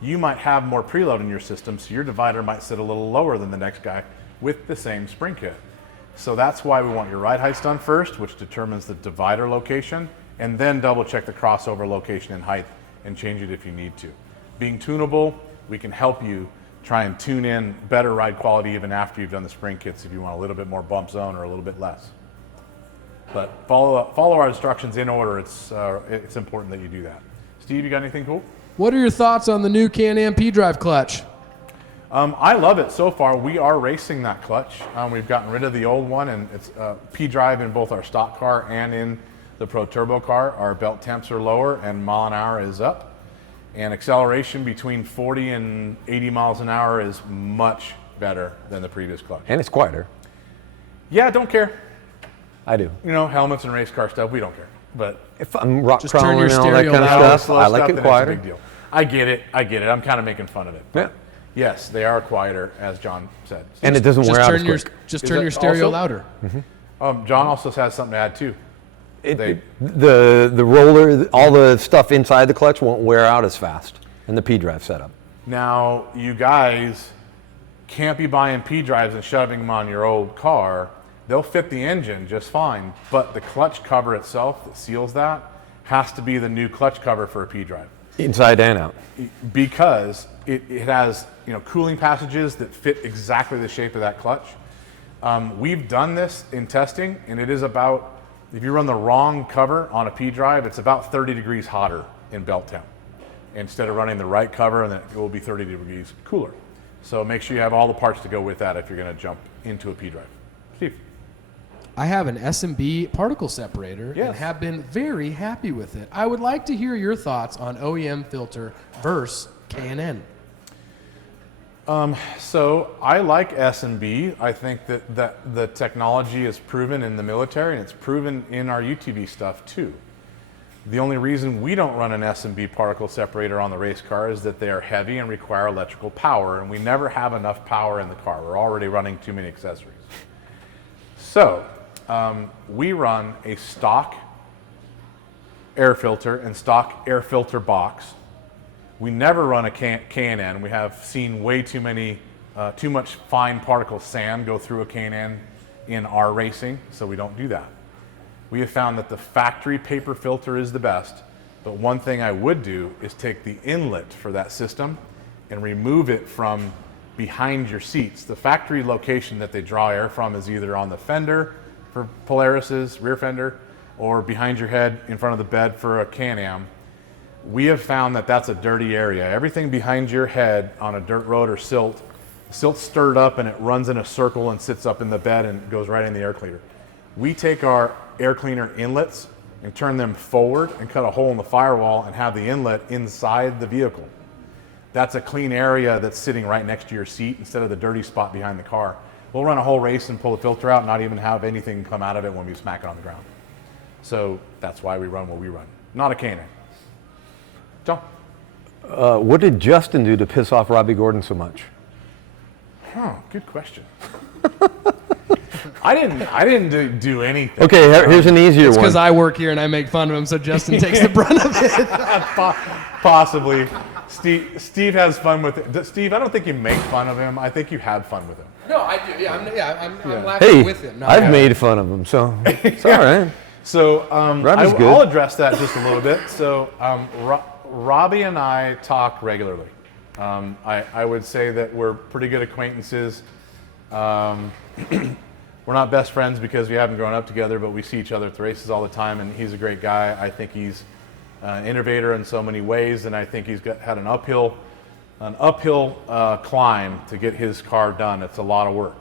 You might have more preload in your system, so your divider might sit a little lower than the next guy with the same spring kit. So that's why we want your ride heights done first, which determines the divider location, and then double check the crossover location and height and change it if you need to. Being tunable, we can help you try and tune in better ride quality even after you've done the spring kits if you want a little bit more bump zone or a little bit less. But follow our instructions in order. It's important that you do that. Steve, you got anything cool? What are your thoughts on the new Can-Am P-Drive clutch? I love it so far. We are racing that clutch. We've gotten rid of the old one, and it's P-Drive in both our stock car and in the Pro Turbo car. Our belt temps are lower and mile an hour is up. And acceleration between 40 and 80 miles an hour is much better than the previous clutch. And it's quieter. Yeah, don't care. I do. You know, helmets and race car stuff, we don't care. But If I'm rock Just turn crawling your and all that stereo kind of loud. stuff, I like it then quieter. It's a big deal. I get it. I'm kind of making fun of it. Yeah. Yes, they are quieter, as John said. And it doesn't wear out as quick. Just Is turn that your stereo also- louder. John also has something to add too. The roller, all the stuff inside the clutch won't wear out as fast in the P-Drive setup. Now, you guys can't be buying P-Drives and shoving them on your old car. They'll fit the engine just fine, but the clutch cover itself that seals that has to be the new clutch cover for a P-Drive. Inside and out. Because it has cooling passages that fit exactly the shape of that clutch. We've done this in testing, and it is about, if you run the wrong cover on a P-Drive, it's about 30 degrees hotter in belt temp. Instead of running the right cover, and then it will be 30 degrees cooler. So make sure you have all the parts to go with that if you're going to jump into a P-Drive. Steve. I have an S&B particle separator Yes. and have been very happy with it. I would like to hear your thoughts on OEM filter versus K&N. So I like S&B. I think that the technology is proven in the military, and it's proven in our UTV stuff too. The only reason we don't run an S&B particle separator on the race car is that they are heavy and require electrical power, and we never have enough power in the car. We're already running too many accessories. So we run a stock air filter and stock air filter box. We never run a K&N. We have seen way too much fine particle sand go through a K&N in our racing, so we don't do that. We have found that the factory paper filter is the best, but one thing I would do is take the inlet for that system and remove it from behind your seats. The factory location that they draw air from is either on the fender for Polaris's rear fender or behind your head in front of the bed for a Can-Am. We have found that that's a dirty area. Everything behind your head on a dirt road or silt's stirred up and it runs in a circle and sits up in the bed and goes right in the air cleaner. We take our air cleaner inlets and turn them forward and cut a hole in the firewall and have the inlet inside the vehicle. That's a clean area that's sitting right next to your seat instead of the dirty spot behind the car. We'll run a whole race and pull the filter out and not even have anything come out of it when we smack it on the ground. So that's why we run what we run. Not a K&N. John? What did Justin do to piss off Robbie Gordon so much? Good question. I didn't do anything. Okay, here's an easier one. Because I work here and I make fun of him, so Justin takes the brunt of it. Possibly. Steve has fun with it. Steve, I don't think you make fun of him. I think you had fun with him. No, I do. Yeah, I'm laughing with him. I've made fun of him, so it's all right. So Robbie's good. I'll address that just a little bit. So Robbie and I talk regularly. I would say that we're pretty good acquaintances. We're not best friends because we haven't grown up together, but we see each other at the races all the time, and he's a great guy. I think he's an innovator in so many ways, and I think he's had an uphill climb to get his car done. It's a lot of work.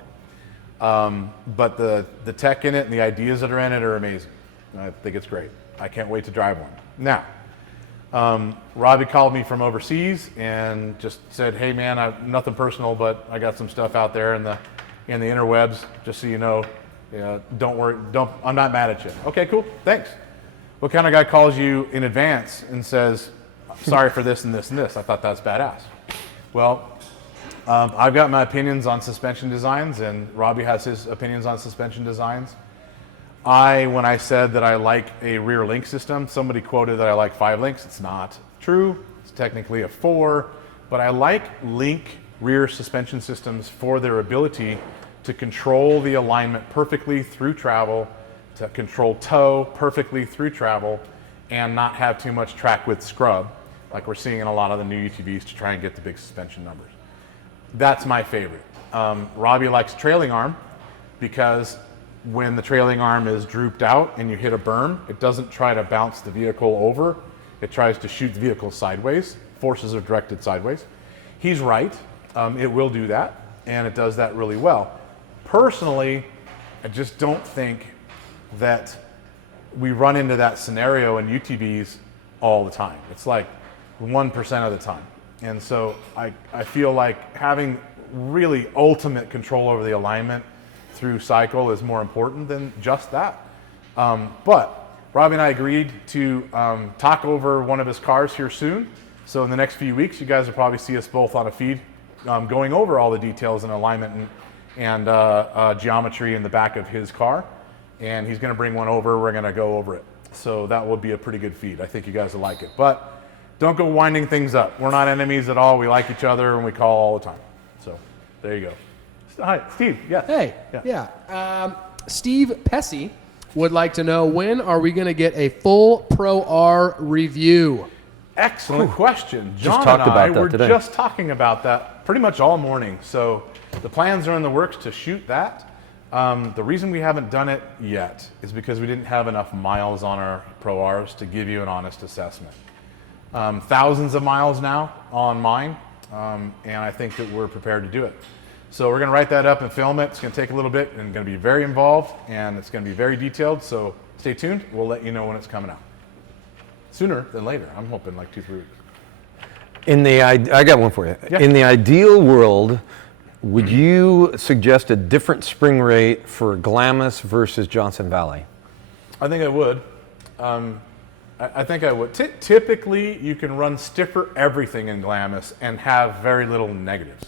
But the tech in it and the ideas that are in it are amazing. I think it's great. I can't wait to drive one. Now, Robbie called me from overseas and just said, "Hey man, nothing personal, but I got some stuff out there in the interwebs, just so you know. Don't worry, I'm not mad at you." Okay, cool, thanks. What kind of guy calls you in advance and says, "Sorry for this and this and this"? I thought that's badass. Well, I've got my opinions on suspension designs, and Robbie has his opinions on suspension designs. When I said that I like a rear link system, somebody quoted that I like 5 links. It's not true. It's technically a 4, but I like link rear suspension systems for their ability to control the alignment perfectly through travel, to control toe perfectly through travel, and not have too much track width scrub, like we're seeing in a lot of the new UTVs to try and get the big suspension numbers. That's my favorite. Robbie likes trailing arm because when the trailing arm is drooped out and you hit a berm, it doesn't try to bounce the vehicle over. It tries to shoot the vehicle sideways. Forces are directed sideways. He's right. It will do that, and it does that really well. Personally, I just don't think that we run into that scenario in UTVs all the time. It's like 1% of the time. And so I feel like having really ultimate control over the alignment through cycle is more important than just that. But Robbie and I agreed to talk over one of his cars here soon. So in the next few weeks, you guys will probably see us both on a feed going over all the details and alignment and geometry in the back of his car. And he's going to bring one over. We're going to go over it. So that will be a pretty good feed. I think you guys will like it. But don't go winding things up. We're not enemies at all. We like each other and we call all the time. So there you go. Hi, Steve. Yes. Hey. Yeah. Steve Pesci would like to know, when are we going to get a full Pro R review? Excellent question. John talked and I about that were today. just talking about that pretty much all morning. So the plans are in the works to shoot that. The reason we haven't done it yet is because we didn't have enough miles on our Pro Rs to give you an honest assessment. Thousands of miles now on mine, and I think that we're prepared to do it. So we're going to write that up and film it. It's going to take a little bit and going to be very involved, and it's going to be very detailed. So stay tuned. We'll let you know when it's coming out. Sooner than later. I'm hoping like 2-3 weeks. I got one for you. Yeah. In the ideal world, would you suggest a different spring rate for Glamis versus Johnson Valley? I think I would. I think I would. Typically, you can run stiffer everything in Glamis and have very little negatives.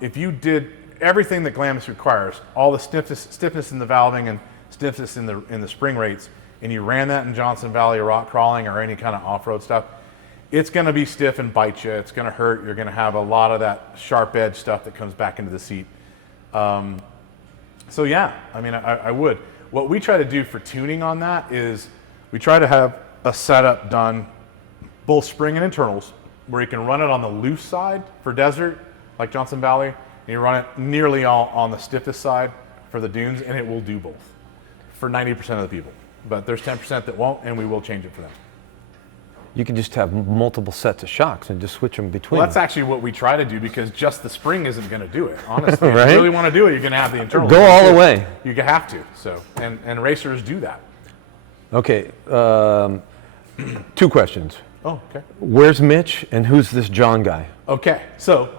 If you did everything that Glamis requires, all the stiffness in the valving and stiffness in the spring rates, and you ran that in Johnson Valley or rock crawling or any kind of off-road stuff, it's going to be stiff and bite you. It's going to hurt. You're going to have a lot of that sharp edge stuff that comes back into the seat. So yeah, I mean, I would. What we try to do for tuning on that is we try to have a setup done, both spring and internals, where you can run it on the loose side for desert, like Johnson Valley, and you run it nearly all on the stiffest side for the dunes, and it will do both for 90% of the people. But there's 10% that won't, and we will change it for them. You could just have multiple sets of shocks and just switch them between. Well, that's actually what we try to do, because just the spring isn't going to do it. Honestly, Right? if you really want to do it, you're going to have the internal. Go all the way. You have to. So, and racers do that. Okay, 2 questions. Oh, okay. Where's Mitch and who's this John guy? Okay, so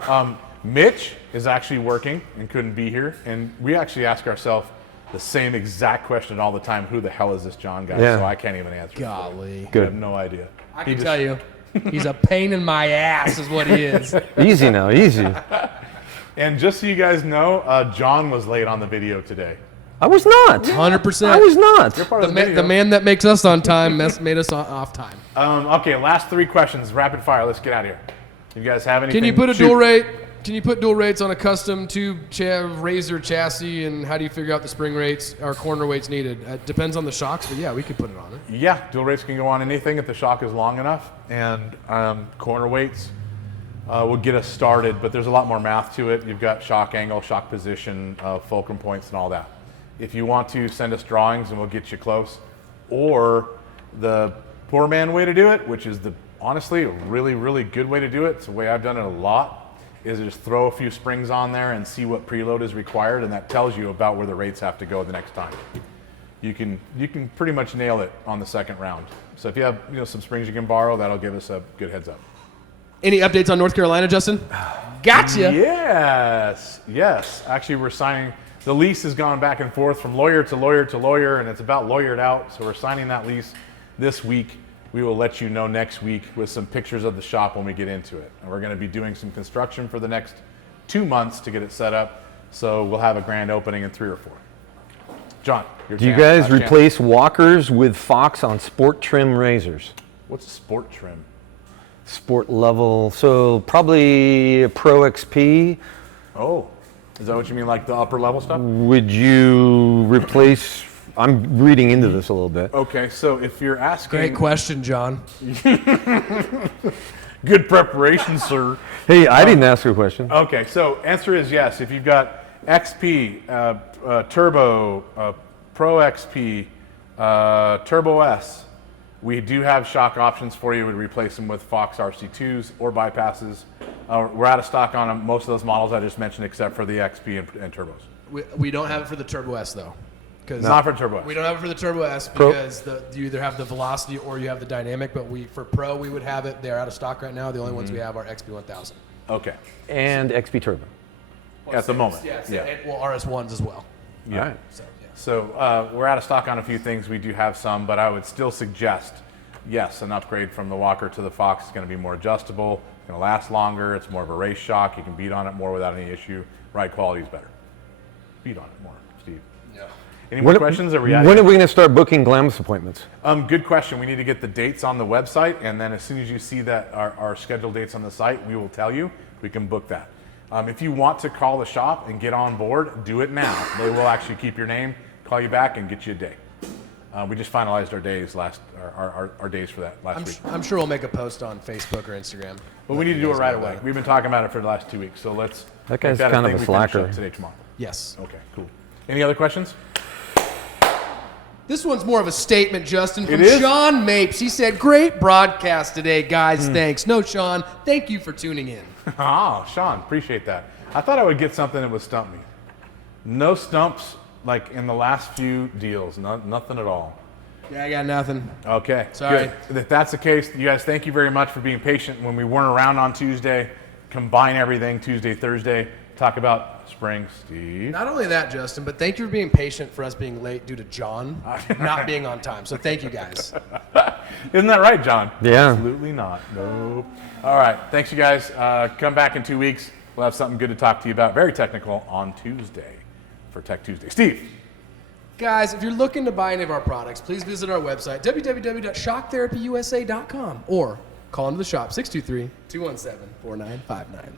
Mitch is actually working and couldn't be here, and we actually ask ourselves the same exact question all the time: who the hell is this John guy? Yeah. So I can't even answer. Golly. I Good. have no idea. I can tell you, he's a pain in my ass is what he is. Easy now, easy. And just so you guys know, John was late on the video today. I was not. 100%. I was not. You're part of the video. The man that makes us on time made us off time. Okay, last 3 questions, rapid fire. Let's get out of here. You guys have anything? Can you put a Shoot. dual rate? Can you put dual rates on a custom tube Razor chassis, and how do you figure out the spring rates or corner weights needed? It depends on the shocks, but yeah, we could put it on it. Yeah, dual rates can go on anything if the shock is long enough, and corner weights will get us started, but there's a lot more math to it. You've got shock angle, shock position, fulcrum points, and all that. If you want to send us drawings and we'll get you close, or the poor man way to do it, which is honestly a really, really good way to do it, it's the way I've done it a lot, is to just throw a few springs on there and see what preload is required, and that tells you about where the rates have to go the next time. You can pretty much nail it on the second round. So if you have some springs you can borrow, that'll give us a good heads up. Any updates on North Carolina, Justin? Gotcha. Yes. Actually, we're signing. The lease has gone back and forth from lawyer to lawyer to lawyer, and it's about lawyered out. So we're signing that lease this week. We will let you know next week with some pictures of the shop when we get into it. And we're going to be doing some construction for the next 2 months to get it set up. So we'll have a grand opening in 3 or 4. John, Do you guys replace walkers with Fox on sport trim razors? What's a sport trim? Sport level, so probably a Pro XP. Oh, is that what you mean, like the upper level stuff? Would you replace? I'm reading into this a little bit. Okay, so if you're asking... Great question, John. Good preparation, sir. Hey, I didn't ask you a question. Okay, so answer is yes. If you've got XP, Turbo, Pro XP, Turbo S, we do have shock options for you. We replace them with Fox RC2s or bypasses. We're out of stock on most of those models I just mentioned, except for the XP and Turbos. We don't have it for the Turbo S, though. Not for Turbo S. We don't have it for the Turbo S because you either have the velocity or you have the dynamic, but for Pro, we would have it. They're out of stock right now. The only ones we have are XP1000. Okay. And XP Turbo. At the moment. Yeah. And, RS1s as well. Yeah. All right. So we're out of stock on a few things. We do have some, but I would still suggest, yes, an upgrade from the Walker to the Fox is going to be more adjustable. It's going to last longer. It's more of a race shock. You can beat on it more without any issue. Ride quality is better. Beat on it more, Steve. Yeah. Any more questions? When are we going to start booking Glamis appointments? Good question. We need to get the dates on the website, and then as soon as you see that our scheduled dates on the site, we will tell you. We can book that. If you want to call the shop and get on board, do it now. They will actually keep your name, call you back, and get you a day. We just finalized our days our days for that last week. I'm sure we'll make a post on Facebook or Instagram. But we need to do it right away. We've been talking about it for the last 2 weeks, so let's. That guy's make kind of thing a we finish slacker. up today, tomorrow. Yes. Okay, cool. Any other questions? This one's more of a statement, Justin, from It is? Sean Mapes. He said, "Great broadcast today, guys. Thanks." No, Sean, thank you for tuning in. Oh, Sean, appreciate that. I thought I would get something that would stump me. No stumps like in the last few deals. Nothing at all. Yeah, I got nothing. Okay. Sorry. Good. If that's the case, you guys, thank you very much for being patient when we weren't around on Tuesday. Combine everything Tuesday, Thursday. talk about springs, Steve. Not only that, Justin, but thank you for being patient for us being late due to John not being on time. So thank you guys. Isn't that right, John? Yeah. Absolutely not. Nope. All right. Thanks, you guys. Come back in 2 weeks. We'll have something good to talk to you about. Very technical on Tuesday for Tech Tuesday. Steve. Guys, if you're looking to buy any of our products, please visit our website, www.shocktherapyusa.com, or call into the shop, 623-217-4959.